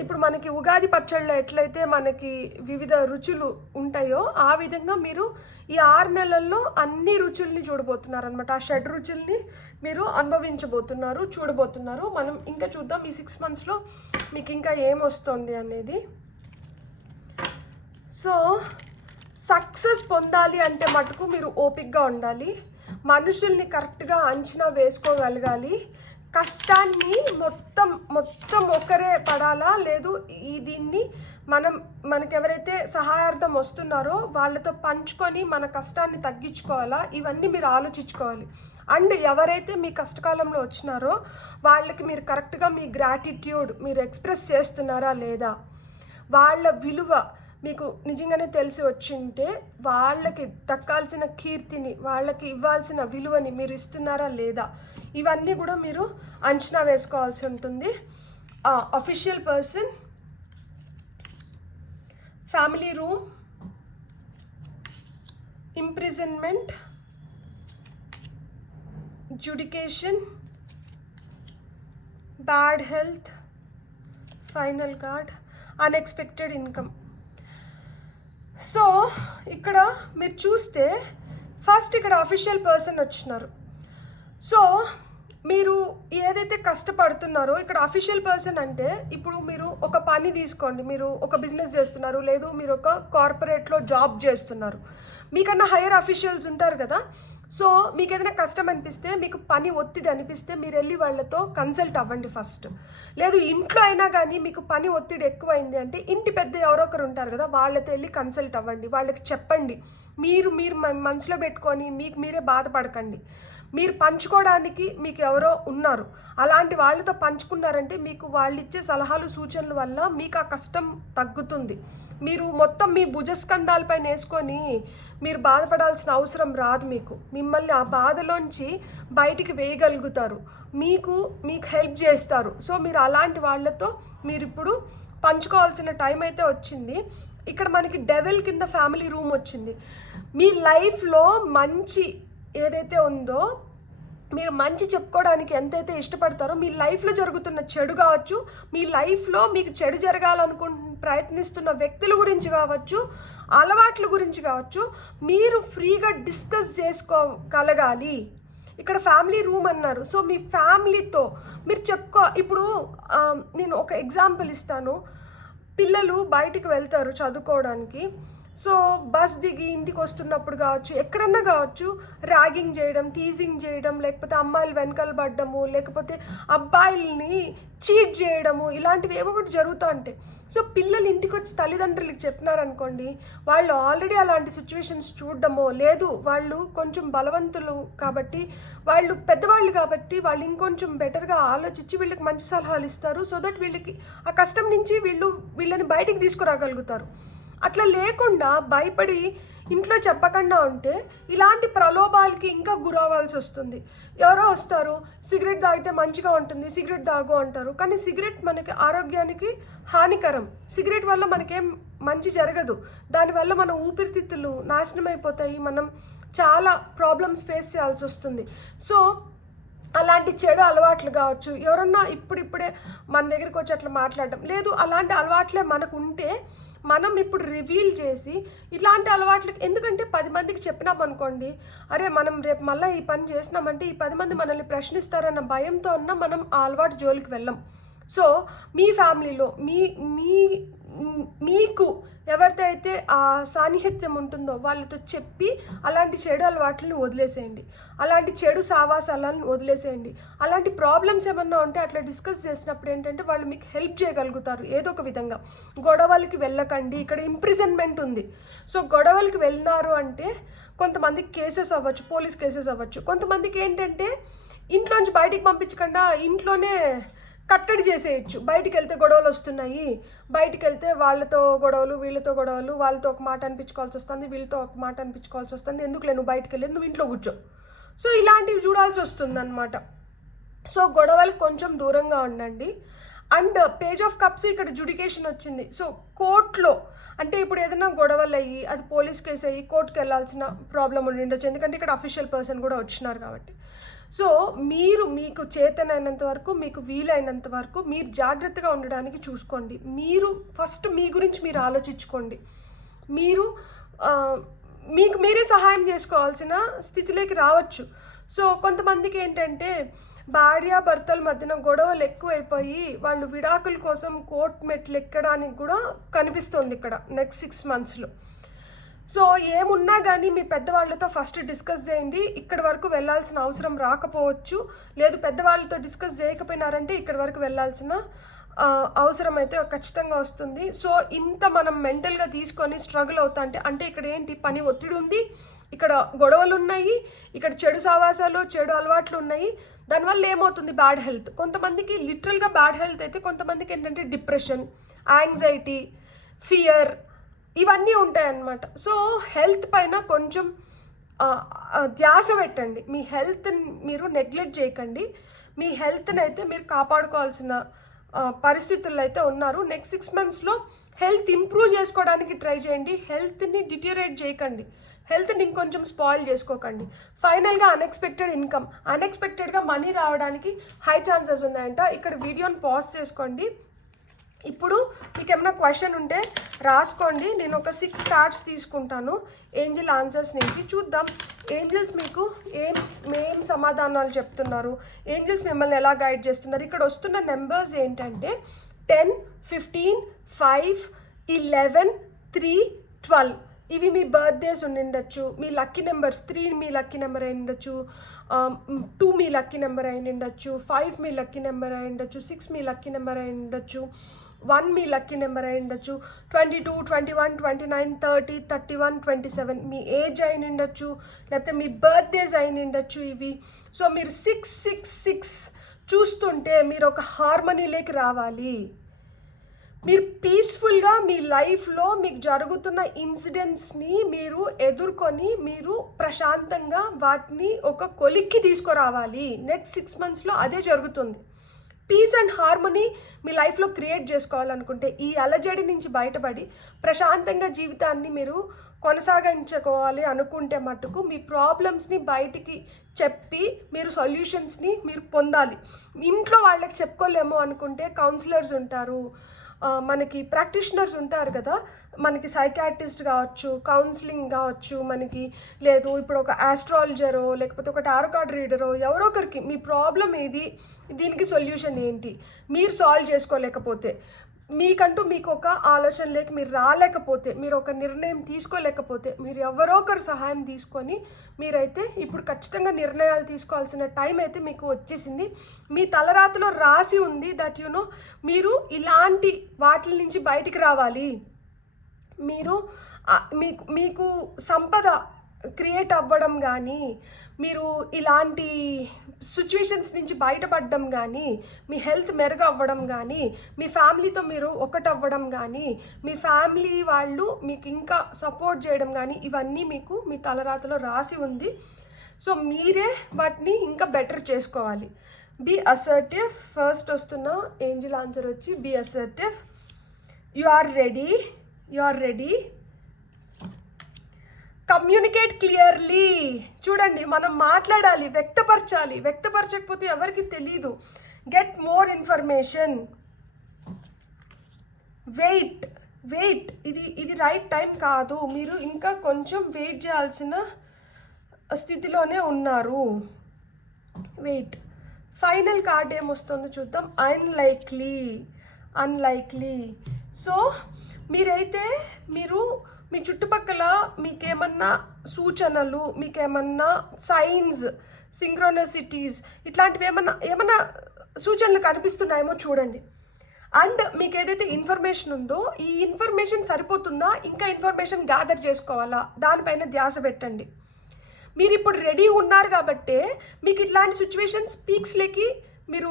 ఇప్పుడు మనకి ఉగాది పచ్చళ్ళలో ఎట్లయితే మనకి వివిధ రుచులు ఉంటాయో ఆ విధంగా మీరు ఈ 6 నెలల్లో అన్ని రుచుల్ని చూడబోతున్నారు అనమాట. ఆ 6 రుచుల్ని మీరు అనుభవించబోతున్నారు, చూడబోతున్నారు. మనం ఇంకా చూద్దాం ఈ 6 మంత్స్లో మీకు ఇంకా ఏమొస్తుంది అనేది. సో సక్సెస్ పొందాలి అంటే మటుకు మీరు ఓపికగా ఉండాలి, మనుషుల్ని కరెక్ట్గా అంచనా వేసుకోగలగాలి, కష్టాన్ని మొత్తం ఒకరే పడాలా లేదు దీన్ని మనకు ఎవరైతే సహాయార్థం వస్తున్నారో వాళ్ళతో పంచుకొని మన కష్టాన్ని తగ్గించుకోవాలా, ఇవన్నీ మీరు ఆలోచించుకోవాలి. అండ్ ఎవరైతే మీ కష్టకాలంలో వచ్చినారో వాళ్ళకి మీరు కరెక్ట్గా మీ గ్రాటిట్యూడ్ మీరు ఎక్స్ప్రెస్ చేస్తున్నారా లేదా, వాళ్ళ విలువ మీకు నిజంగానే తెలిసి వచ్చింటే వాళ్ళకి దక్కాల్సిన కీర్తిని వాళ్ళకి ఇవ్వాల్సిన విలువని మీరు ఇస్తున్నారా లేదా, ఇవన్నీ కూడా మీరు అంచనా వేసుకోవాల్సి ఉంటుంది. Official person, family room, imprisonment, judication, bad health, final card, unexpected income. So ఇక్కడ మీరు చూస్తే ఫస్ట్ ఇక్కడ అఫీషియల్ పర్సన్ వచ్చినారు. సో మీరు ఏదైతే కష్టపడుతున్నారో ఇక్కడ అఫీషియల్ పర్సన్ అంటే ఇప్పుడు మీరు ఒక పని తీసుకోండి, మీరు ఒక బిజినెస్ చేస్తున్నారు, లేదు మీరు ఒక కార్పొరేట్లో జాబ్ చేస్తున్నారు, మీకన్నా హైయర్ అఫీషియల్స్ ఉంటారు కదా. సో మీకు ఏదైనా కష్టం అనిపిస్తే, మీకు పని ఒత్తిడి అనిపిస్తే మీరు వెళ్ళి వాళ్ళతో కన్సల్ట్ అవ్వండి ఫస్ట్. లేదు ఇంట్లో అయినా కానీ మీకు పని ఒత్తిడి ఎక్కువైంది అంటే ఇంటి పెద్ద ఎవరో ఒకరు ఉంటారు కదా, వాళ్ళతో వెళ్ళి కన్సల్ట్ అవ్వండి, వాళ్ళకి చెప్పండి. మీరు మనసులో పెట్టుకొని మీకు మీరే బాధపడకండి. మీరు పంచుకోవడానికి మీకు ఎవరో ఉన్నారు, అలాంటి వాళ్ళతో పంచుకున్నారంటే మీకు వాళ్ళు ఇచ్చే సలహాలు సూచనల వల్ల మీకు ఆ కష్టం తగ్గుతుంది. మీరు మొత్తం మీ భుజస్కంధాలపై వేసుకొని మీరు బాధపడాల్సిన అవసరం రాదు. మిమ్మల్ని ఆ బాధలోంచి బయటికి వేయగలుగుతారు, మీకు హెల్ప్ చేస్తారు. సో మీరు అలాంటి వాళ్ళతో మీరు ఇప్పుడు పంచుకోవాల్సిన టైం అయితే వచ్చింది. ఇక్కడ మనకి డెవిల్ కింద ఫ్యామిలీ రూమ్ వచ్చింది. మీ లైఫ్లో మంచి ఏదైతే ఉందో, మీరు మంచి చెప్పుకోవడానికి ఎంతైతే ఇష్టపడతారో, మీ లైఫ్లో జరుగుతున్న చెడు కావచ్చు, మీ లైఫ్లో మీకు చెడు ప్రయత్నిస్తున్న వ్యక్తుల గురించి కావచ్చు, అలవాట్ల గురించి కావచ్చు, మీరు ఫ్రీగా డిస్కస్ చేసుకోగలగాలి. ఇక్కడ ఫ్యామిలీ రూమ్ అన్నారు. సో మీ ఫ్యామిలీతో మీరు ఇప్పుడు నేను ఒక ఎగ్జాంపుల్ ఇస్తాను. పిల్లలు బయటికి వెళ్తారు చదువుకోవడానికి. సో బస్ దిగి ఇంటికి వస్తున్నప్పుడు కావచ్చు, ఎక్కడన్నా కావచ్చు, ర్యాగింగ్ చేయడం, టీజింగ్ చేయడం, లేకపోతే అమ్మాయిలు వెనకాల పడ్డము, లేకపోతే అబ్బాయిల్ని చీట్ చేయడము, ఇలాంటివి ఏవో ఒకటి జరుగుతూ ఉంటాయి. సో పిల్లలు ఇంటికి వచ్చి తల్లిదండ్రులకి చెప్పినారనుకోండి, వాళ్ళు ఆల్రెడీ అలాంటి సిచ్యువేషన్స్ చూడడమో, లేదు వాళ్ళు కొంచెం బలవంతులు కాబట్టి, వాళ్ళు పెద్దవాళ్ళు కాబట్టి వాళ్ళు ఇంకొంచెం బెటర్గా ఆలోచించి వీళ్ళకి మంచి సలహాలు ఇస్తారు. సో దట్ వీళ్ళకి ఆ కష్టం నుంచి వీళ్ళని బయటికి తీసుకురాగలుగుతారు. అట్లా లేకుండా భయపడి ఇంట్లో చెప్పకుండా ఉంటే ఇలాంటి ప్రలోభాలకి ఇంకా గురవ్వాల్సి వస్తుంది. ఎవరో వస్తారు, సిగరెట్ తాగితే మంచిగా ఉంటుంది, సిగరెట్ తాగు అంటారు. కానీ సిగరెట్ మనకి ఆరోగ్యానికి హానికరం. సిగరెట్ వల్ల మనకేం మంచి జరగదు. దానివల్ల మన ఊపిరితిత్తులు నాశనం అయిపోతాయి, మనం చాలా ప్రాబ్లమ్స్ ఫేస్ చేయాల్సి వస్తుంది. సో అలాంటి చెడు అలవాట్లు కావచ్చు, ఎవరన్నా ఇప్పుడిప్పుడే మన దగ్గరికి వచ్చి అట్లా మాట్లాడడం లేదు, అలాంటి అలవాట్లే మనకు ఉంటే మనం ఇప్పుడు రివీల్ చేసి ఇట్లాంటి అలవాట్లకి, ఎందుకంటే 10 మందికి చెప్పినాం అనుకోండి, అరే మనం రేపు మళ్ళీ ఈ పని చేసినామంటే ఈ 10 మంది మనల్ని ప్రశ్నిస్తారన్న భయంతో ఉన్న మనం ఆ అలవాటు జోలికి వెళ్ళం. సో మీ ఫ్యామిలీలో మీకు ఎవరితో అయితే ఆ సాన్నిహిత్యం ఉంటుందో వాళ్ళతో చెప్పి అలాంటి చెడు అలవాట్లను వదిలేసేయండి, అలాంటి చెడు సావాసాలను వదిలేసేయండి. అలాంటి ప్రాబ్లమ్స్ ఏమన్నా ఉంటే అట్లా డిస్కస్ చేసినప్పుడు ఏంటంటే వాళ్ళు మీకు హెల్ప్ చేయగలుగుతారు ఏదో ఒక విధంగా. గొడవలకి వెళ్ళకండి, ఇక్కడ ఇంప్రిజన్మెంట్ ఉంది. సో గొడవలకి వెళ్ళినారు అంటే కొంతమందికి కేసెస్ అవ్వచ్చు, పోలీస్ కేసెస్ అవ్వచ్చు. కొంతమందికి ఏంటంటే ఇంట్లోంచి బయటికి పంపించకుండా ఇంట్లోనే కట్టడి చేసేయచ్చు. బయటికి వెళ్తే గొడవలు వస్తున్నాయి, బయటికి వెళ్తే వాళ్ళతో గొడవలు, వీళ్ళతో గొడవలు, వాళ్ళతో ఒక మాట అనిపించుకోవాల్సి వస్తుంది, వీళ్ళతో ఒక మాట అనిపించుకోవాల్సి వస్తుంది, ఎందుకులే నువ్వు బయటికి వెళ్ళేది, నువ్వు ఇంట్లో కూర్చో. సో ఇలాంటివి చూడాల్సి వస్తుంది అనమాట. సో గొడవలకు కొంచెం దూరంగా ఉండండి. అండ్ పేజ్ ఆఫ్ కప్స్ ఇక్కడ జుడికేషన్ వచ్చింది. సో కోర్టులో అంటే ఇప్పుడు ఏదైనా గొడవలు అయ్యి అది పోలీస్ కేసు అయ్యి కోర్టుకు వెళ్ళాల్సిన ప్రాబ్లం ఉండి ఉండొచ్చు, ఎందుకంటే ఇక్కడ అఫీషియల్ పర్సన్ కూడా వచ్చినారు కాబట్టి. సో మీకు చేతనైనంత వరకు, మీకు వీలైనంత వరకు మీరు జాగ్రత్తగా ఉండడానికి చూసుకోండి. మీరు ఫస్ట్ మీ గురించి మీరు ఆలోచించుకోండి. మీకు మీరే సహాయం చేసుకోవాల్సిన స్థితిలోకి రావచ్చు. సో కొంతమందికి ఏంటంటే భార్యాభర్తల మధ్యన గొడవలు ఎక్కువైపోయి వాళ్ళు విడాకుల కోసం కోర్టు మెట్లు ఎక్కడానికి కూడా కనిపిస్తుంది ఇక్కడ నెక్స్ట్ 6 monthsలో. సో ఏమున్నా కానీ మీ పెద్దవాళ్ళతో ఫస్ట్ డిస్కస్ చేయండి. ఇక్కడి వరకు వెళ్ళాల్సిన అవసరం రాకపోవచ్చు, లేదు పెద్దవాళ్ళతో డిస్కస్ చేయకపోయినారంటే ఇక్కడి వరకు వెళ్ళాల్సిన అవసరం అయితే ఖచ్చితంగా వస్తుంది. సో ఇంత మనం మెంటల్గా తీసుకొని స్ట్రగుల్ అవుతా అంటే ఇక్కడ ఏంటి, పని ఒత్తిడి ఉంది, ఇక్కడ గొడవలు ఉన్నాయి, ఇక్కడ చెడు సావాసాలు, చెడు అలవాట్లు ఉన్నాయి. దానివల్ల ఏమవుతుంది, బ్యాడ్ హెల్త్. కొంతమందికి లిటరల్గా బ్యాడ్ హెల్త్ అయితే, కొంతమందికి ఏంటంటే డిప్రెషన్, యాంగ్జైటీ, ఫియర్ ఇవన్నీ ఉంటాయన్నమాట. సో హెల్త్ పైన కొంచెం ధ్యాస పెట్టండి. మీ హెల్త్ని మీరు నెగ్లెక్ట్ చేయకండి. మీ హెల్త్ని అయితే మీరు కాపాడుకోవాల్సిన పరిస్థితుల్లో అయితే ఉన్నారు. నెక్స్ట్ 6 monthsలో హెల్త్ ఇంప్రూవ్ చేసుకోవడానికి ట్రై చేయండి. హెల్త్ని డిటీరియేట్ చేయకండి, హెల్త్ని ఇంకొంచెం స్పాయిల్ చేసుకోకండి. ఫైనల్గా అన్ఎక్స్పెక్టెడ్ ఇన్కమ్, అన్ఎక్స్పెక్టెడ్గా మనీ రావడానికి హై ఛాన్సెస్ ఉన్నాయంట. ఇక్కడ వీడియోని పాజ్ చేసుకోండి. ఇప్పుడు మీకు ఏమైనా క్వశ్చన్ ఉంటే రాసుకోండి. నేను ఒక 6 కార్డ్స్ తీసుకుంటాను ఏంజిల్ ఆన్సర్స్ నుంచి. చూద్దాం ఏంజిల్స్ మీకు ఏం సమాధానాలు చెప్తున్నారు, ఏంజిల్స్ మిమ్మల్ని ఎలా గైడ్ చేస్తున్నారు. ఇక్కడ వస్తున్న నెంబర్స్ ఏంటంటే 10, 15, 5, 11, 3, 12. ఇవి మీ బర్త్డేస్ ఉండిండొచ్చు. మీ లక్కీ నెంబర్స్ 3 మీ లక్కీ నెంబర్ అయి ఉండొచ్చు, 2 మీ లక్కీ నెంబర్ అయి ఉండొచ్చు, 5 మీ లక్కీ నెంబర్ అయి ఉండొచ్చు, 6 మీ లక్కీ నెంబర్ అయి ఉండొచ్చు, 1 మీ లక్కీ నెంబర్ అయి ఉండొచ్చు, 22, 21, 29, 30, 31, 27 మీ ఏజ్ అయి ఉండొచ్చు, లేకపోతే మీ బర్త్డేస్ అయి ఉండొచ్చు ఇవి. సో మీరు 666 చూస్తుంటే మీరు ఒక హార్మనీలోకి రావాలి. మీరు పీస్ఫుల్గా మీ లైఫ్లో మీకు జరుగుతున్న ఇన్సిడెంట్స్ని మీరు ఎదుర్కొని మీరు ప్రశాంతంగా వాటిని ఒక కొలిక్కి తీసుకురావాలి. నెక్స్ట్ 6 monthsలో అదే జరుగుతుంది. పీస్ అండ్ హార్మనీ మీ లైఫ్లో క్రియేట్ చేసుకోవాలనుకుంటే, ఈ అలజడి నుంచి బయటపడి ప్రశాంతంగా జీవితాన్ని మీరు కొనసాగించుకోవాలి అనుకుంటే మటుకు మీ ప్రాబ్లమ్స్ని బయటికి చెప్పి మీరు సొల్యూషన్స్ని మీరు పొందాలి. ఇంట్లో వాళ్ళకి చెప్పుకోలేము అనుకుంటే కౌన్సిలర్స్ ఉంటారు, మనకి ప్రాక్టీషనర్స్ ఉంటారు కదా, మనకి సైకాట్రిస్ట్ కావచ్చు, కౌన్సిలింగ్ కావచ్చు, మనకి లేదు ఇప్పుడు ఒక ఆస్ట్రాలజరో లేకపోతే ఒక టారో కార్డ్ రీడరో ఎవరో ఒకరికి మీ ప్రాబ్లం ఏది, దీనికి సొల్యూషన్ ఏంటి మీరు సాల్వ్ చేసుకోలేకపోతే, మీకంటూ మీకు ఒక ఆలోచనలోకి మీరు రాలేకపోతే, మీరు ఒక నిర్ణయం తీసుకోలేకపోతే, మీరు ఎవరో ఒకరు సహాయం తీసుకొని మీరైతే ఇప్పుడు ఖచ్చితంగా నిర్ణయాలు తీసుకోవాల్సిన టైం అయితే మీకు వచ్చేసింది. మీ తలరాతలో రాసి ఉంది దట్ మీరు ఇలాంటి వాటి నుంచి బయటికి రావాలి. మీరు మీకు సంపద క్రియేట్ అవ్వడం కానీ, మీరు ఇలాంటి సిచ్యువేషన్స్ నుంచి బయటపడడం కానీ, మీ హెల్త్ మెరుగు అవ్వడం కానీ, మీ ఫ్యామిలీతో మీరు ఒకటవ్వడం కానీ, మీ ఫ్యామిలీ వాళ్ళు మీకు ఇంకా సపోర్ట్ చేయడం కానీ, ఇవన్నీ మీకు మీ తలరాతలో రాసి ఉంది. సో మీరే వాటిని ఇంకా బెటర్ చేసుకోవాలి. Be assertive. ఫస్ట్ వస్తున్న ఏంజిల్ ఆన్సర్ వచ్చి be assertive. You are ready. Communicate clearly. చూడండి, మనం మాట్లాడాలి, వ్యక్తపరచకపోతే ఎవరికి తెలీదు. Get more information. వెయిట్. ఇది రైట్ టైం కాదు, మీరు ఇంకా కొంచెం వెయిట్ చేయాల్సిన స్థితిలోనే ఉన్నారు. వెయిట్. ఫైనల్ కార్డ్ ఏమొస్తుందో చూద్దాం. అన్లైక్లీ. సో మీరైతే మీ చుట్టుపక్కల మీకేమన్నా సూచనలు, మీకేమన్నా సైన్స్, సింక్రోనసిటీస్ ఇట్లాంటివి ఏమన్నా సూచనలు కనిపిస్తున్నాయేమో చూడండి. అండ్ మీకు ఏదైతే ఇన్ఫర్మేషన్ ఉందో ఈ ఇన్ఫర్మేషన్ సరిపోతుందా, ఇంకా ఇన్ఫర్మేషన్ గ్యాదర్ చేసుకోవాలా, దానిపైన ధ్యాస పెట్టండి. మీరు ఇప్పుడు రెడీ ఉన్నారు కాబట్టే మీకు ఇట్లాంటి సిచ్యువేషన్స్ పీక్స్లోకి మీరు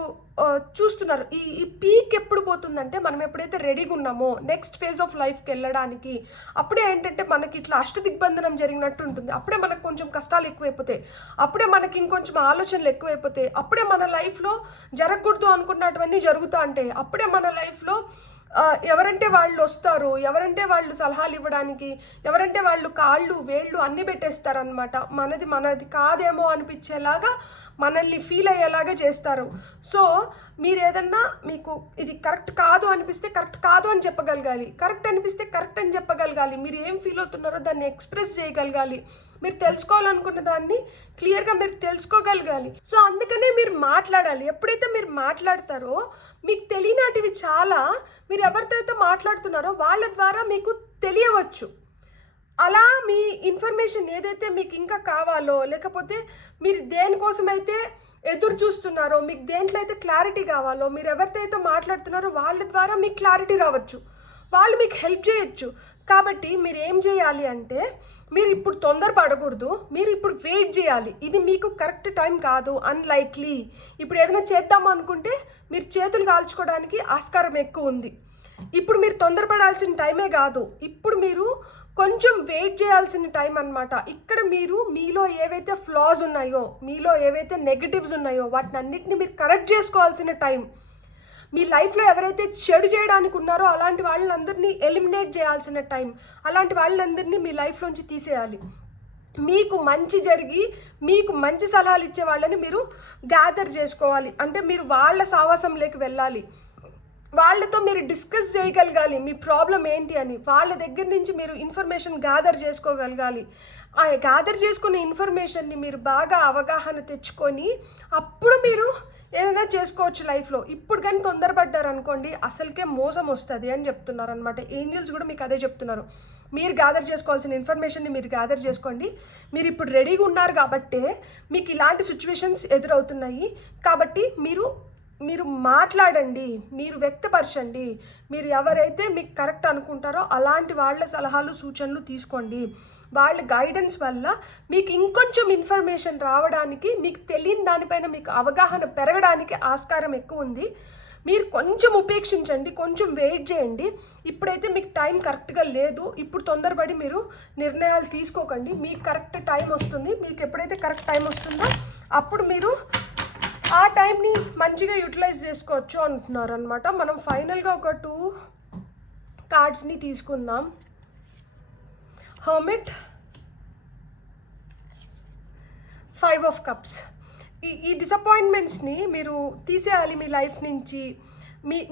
చూస్తున్నారు. ఈ పీక్ ఎప్పుడు పోతుందంటే మనం ఎప్పుడైతే రెడీగా ఉన్నామో నెక్స్ట్ ఫేజ్ ఆఫ్ లైఫ్కి వెళ్ళడానికి, అప్పుడే ఏంటంటే మనకి ఇట్లా అష్టదిగ్బంధనం జరిగినట్టు ఉంటుంది. అప్పుడే మనకు కొంచెం కష్టాలు ఎక్కువైపోతాయి, అప్పుడే మనకి ఇంకొంచెం ఆలోచనలు ఎక్కువైపోతాయి, అప్పుడే మన లైఫ్లో జరగకూడదు అనుకున్నటువన్నీ జరుగుతూ ఉంటాయి. అప్పుడే మన లైఫ్లో ఎవరంటే వాళ్ళు వస్తారు, ఎవరంటే వాళ్ళు సలహాలు ఇవ్వడానికి, ఎవరంటే వాళ్ళు కాళ్ళు వేళ్ళు అన్నీ పెట్టేస్తారనమాట. మనది కాదేమో అనిపించేలాగా మనల్ని ఫీల్ అయ్యేలాగా చేస్తారు. సో మీరు ఏదన్నా మీకు ఇది కరెక్ట్ కాదు అనిపిస్తే కరెక్ట్ కాదు అని చెప్పగలగాలి, కరెక్ట్ అనిపిస్తే కరెక్ట్ అని చెప్పగలగాలి. మీరు ఏం ఫీల్ అవుతున్నారో దాన్ని ఎక్స్ప్రెస్ చేయగలగాలి, మీరు తెలుసుకోవాలనుకున్న దాన్ని క్లియర్గా మీరు తెలుసుకోగలగాలి. సో అందుకనే మీరు మాట్లాడాలి. ఎప్పుడైతే మీరు మాట్లాడతారో మీకు తెలియనాటివి చాలా మీరు ఎవరితో అయితే మాట్లాడుతున్నారో వాళ్ళ ద్వారా మీకు తెలియవచ్చు. అలా మీ ఇన్ఫర్మేషన్ ఏదైతే మీకు ఇంకా కావాలో, లేకపోతే మీరు దేనికోసమైతే ఎదురు చూస్తున్నారో, మీకు దేంట్లో అయితే క్లారిటీ కావాలో, మీరు ఎవరితో అయితే మాట్లాడుతున్నారో వాళ్ళ ద్వారా మీకు క్లారిటీ రావచ్చు, వాళ్ళు మీకు హెల్ప్ చేయొచ్చు. కాబట్టి మీరు ఏం చేయాలి అంటే మీరు ఇప్పుడు తొందరపడకూడదు, మీరు ఇప్పుడు వెయిట్ చేయాలి. ఇది మీకు కరెక్ట్ టైం కాదు, అన్లైక్లీ. ఇప్పుడు ఏదైనా చేద్దాము అనుకుంటే మీరు చేతులు కాల్చుకోవడానికి ఆస్కారం ఎక్కువ ఉంది. ఇప్పుడు మీరు తొందరపడాల్సిన టైమే కాదు, ఇప్పుడు మీరు కొంచెం వెయిట్ చేయాల్సిన టైం అనమాట. ఇక్కడ మీలో ఏవైతే ఫ్లాస్ ఉన్నాయో, మీలో ఏవైతే నెగటివ్స్ ఉన్నాయో వాటిని అన్నిటిని మీరు కరెక్ట్ చేసుకోవాల్సిన టైం. మీ లైఫ్లో ఎవరైతే చెడు చేయడానికి ఉన్నారో అలాంటి వాళ్ళందరినీ ఎలిమినేట్ చేయాల్సిన టైం. అలాంటి వాళ్ళందరినీ మీ లైఫ్లోంచి తీసేయాలి. మీకు మంచి జరిగి మీకు మంచి సలహాలు ఇచ్చే వాళ్ళని మీరు గ్యాదర్ చేసుకోవాలి. అంటే మీరు వాళ్ళ సావాసంలోకి వెళ్ళాలి, వాళ్ళతో మీరు డిస్కస్ చేయగలగాలి మీ ప్రాబ్లం ఏంటి అని. వాళ్ళ దగ్గర నుంచి మీరు ఇన్ఫర్మేషన్ గ్యాదర్ చేసుకోగలగాలి. ఆ గ్యాదర్ చేసుకునే ఇన్ఫర్మేషన్ని మీరు బాగా అవగాహన తెచ్చుకొని అప్పుడు మీరు ఏదైనా చేసుకోవచ్చు లైఫ్లో. ఇప్పుడు కానీ తొందరపడ్డారు అనుకోండి అసలుకే మోసం వస్తుంది అని చెప్తున్నారు అనమాట. ఏంజల్స్ కూడా మీకు అదే చెప్తున్నారు. మీరు గ్యాదర్ చేసుకోవాల్సిన ఇన్ఫర్మేషన్ని మీరు గ్యాదర్ చేసుకోండి. మీరు ఇప్పుడు రెడీగా ఉన్నారు కాబట్టే మీకు ఇలాంటి సిచ్యువేషన్స్ ఎదురవుతున్నాయి. కాబట్టి మీరు మాట్లాడండి, మీరు వ్యక్తపరచండి. మీరు ఎవరైతే మీకు కరెక్ట్ అనుకుంటారో అలాంటి వాళ్ళ సలహాలు సూచనలు తీసుకోండి. వాళ్ళ గైడెన్స్ వల్ల మీకు ఇంకొంచెం ఇన్ఫర్మేషన్ రావడానికి, మీకు తెలియని దానిపైన మీకు అవగాహన పెరగడానికి ఆస్కారం ఎక్కువ ఉంది. మీరు కొంచెం ఉపేక్షించండి, కొంచెం వెయిట్ చేయండి. ఇప్పుడైతే మీకు టైం కరెక్ట్గా లేదు, ఇప్పుడు తొందరపడి మీరు నిర్ణయాలు తీసుకోకండి. మీకు కరెక్ట్ టైం వస్తుంది. మీకు ఎప్పుడైతే కరెక్ట్ టైం వస్తుందో అప్పుడు మీరు ఆ టైంని మంచిగా యూటిలైజ్ చేసుకోవచ్చు అంటున్నారు అనమాట. మనం ఫైనల్గా ఒక 2 కార్డ్స్ని తీసుకుందాం. Hermit, 5 of cups. ఈ డిసప్పాయింట్మెంట్స్ని మీరు తీసేయాలి మీ లైఫ్ నుంచి.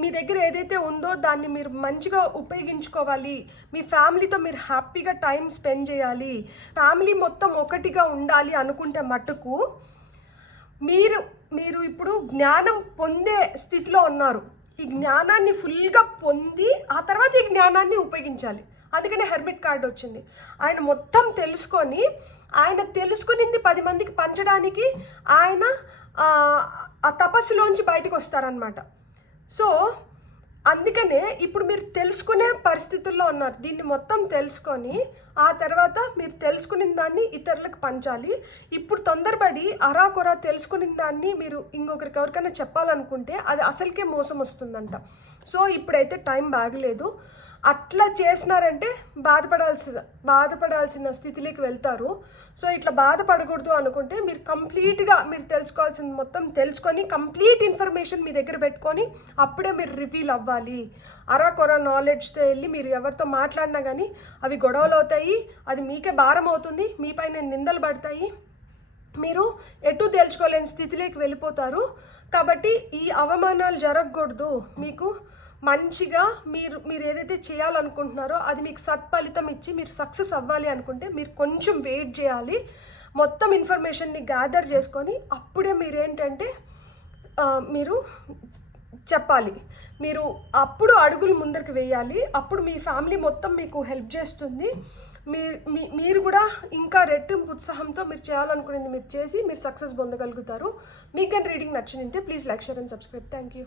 మీ దగ్గర ఏదైతే ఉందో దాన్ని మీరు మంచిగా ఉపయోగించుకోవాలి. మీ ఫ్యామిలీతో మీరు హ్యాపీగా టైం స్పెండ్ చేయాలి. ఫ్యామిలీ మొత్తం ఒకటిగా ఉండాలి అనుకుంటే మటుకు మీరు ఇప్పుడు జ్ఞానం పొందే స్థితిలో ఉన్నారు. ఈ జ్ఞానాన్ని ఫుల్గా పొంది ఆ తర్వాత ఈ జ్ఞానాన్ని ఉపయోగించాలి. అందుకనే హెర్మిట్ కార్డ్ వచ్చింది. ఆయన మొత్తం తెలుసుకొని, ఆయన తెలుసుకునింది 10 మందికి పంచడానికి ఆయన ఆ తపస్సులోంచి బయటకు వస్తారనమాట. సో అందుకనే ఇప్పుడు మీరు తెలుసుకునే పరిస్థితుల్లో ఉన్నారు. దీన్ని మొత్తం తెలుసుకొని ఆ తర్వాత మీరు తెలుసుకున్న దాన్ని ఇతరులకు పంచాలి. ఇప్పుడు తొందరపడి అరాకొరా తెలుసుకున్న దాన్ని మీరు ఇంకొకరికి ఎవరికైనా చెప్పాలనుకుంటే అది అసలుకే మోసం వస్తుందంట. సో ఇప్పుడైతే టైం బాగలేదు. అట్లా చేసినారంటే బాధపడాల్సిన స్థితిలోకి వెళ్తారు. సో ఇట్లా బాధపడకూడదు అనుకుంటే మీరు కంప్లీట్గా మీరు తెలుసుకోవాల్సింది మొత్తం తెలుసుకొని కంప్లీట్ ఇన్ఫర్మేషన్ మీ దగ్గర పెట్టుకొని అప్పుడే మీరు రివీల్ అవ్వాలి. అరాకొర నాలెడ్జ్తో వెళ్ళి మీరు ఎవరితో మాట్లాడినా కానీ అవి గొడవలు అవుతాయి, అది మీకే భారం అవుతుంది, మీపైన నిందలు పడతాయి, మీరు ఎటు తేల్చుకోలేని స్థితిలోకి వెళ్ళిపోతారు. కాబట్టి ఈ అవమానాలు జరగకూడదు, మీకు మంచిగా మీరు ఏదైతే చేయాలనుకుంటున్నారో అది మీకు సత్ఫలితం ఇచ్చి మీరు సక్సెస్ అవ్వాలి అనుకుంటే మీరు కొంచెం వెయిట్ చేయాలి. మొత్తం ఇన్ఫర్మేషన్ని గ్యాదర్ చేసుకొని అప్పుడే మీరేంటంటే మీరు చెప్పాలి. మీరు అప్పుడు అడుగులు ముందరికి వేయాలి. అప్పుడు మీ ఫ్యామిలీ మొత్తం మీకు హెల్ప్ చేస్తుంది. మీరు కూడా ఇంకా రెట్టింపు ఉత్సాహంతో మీరు చేయాలనుకునేది మీరు చేసి మీరు సక్సెస్ పొందగలుగుతారు. మీకు కానీ రీడింగ్ నచ్చినంటే please like, share and subscribe. Thank you.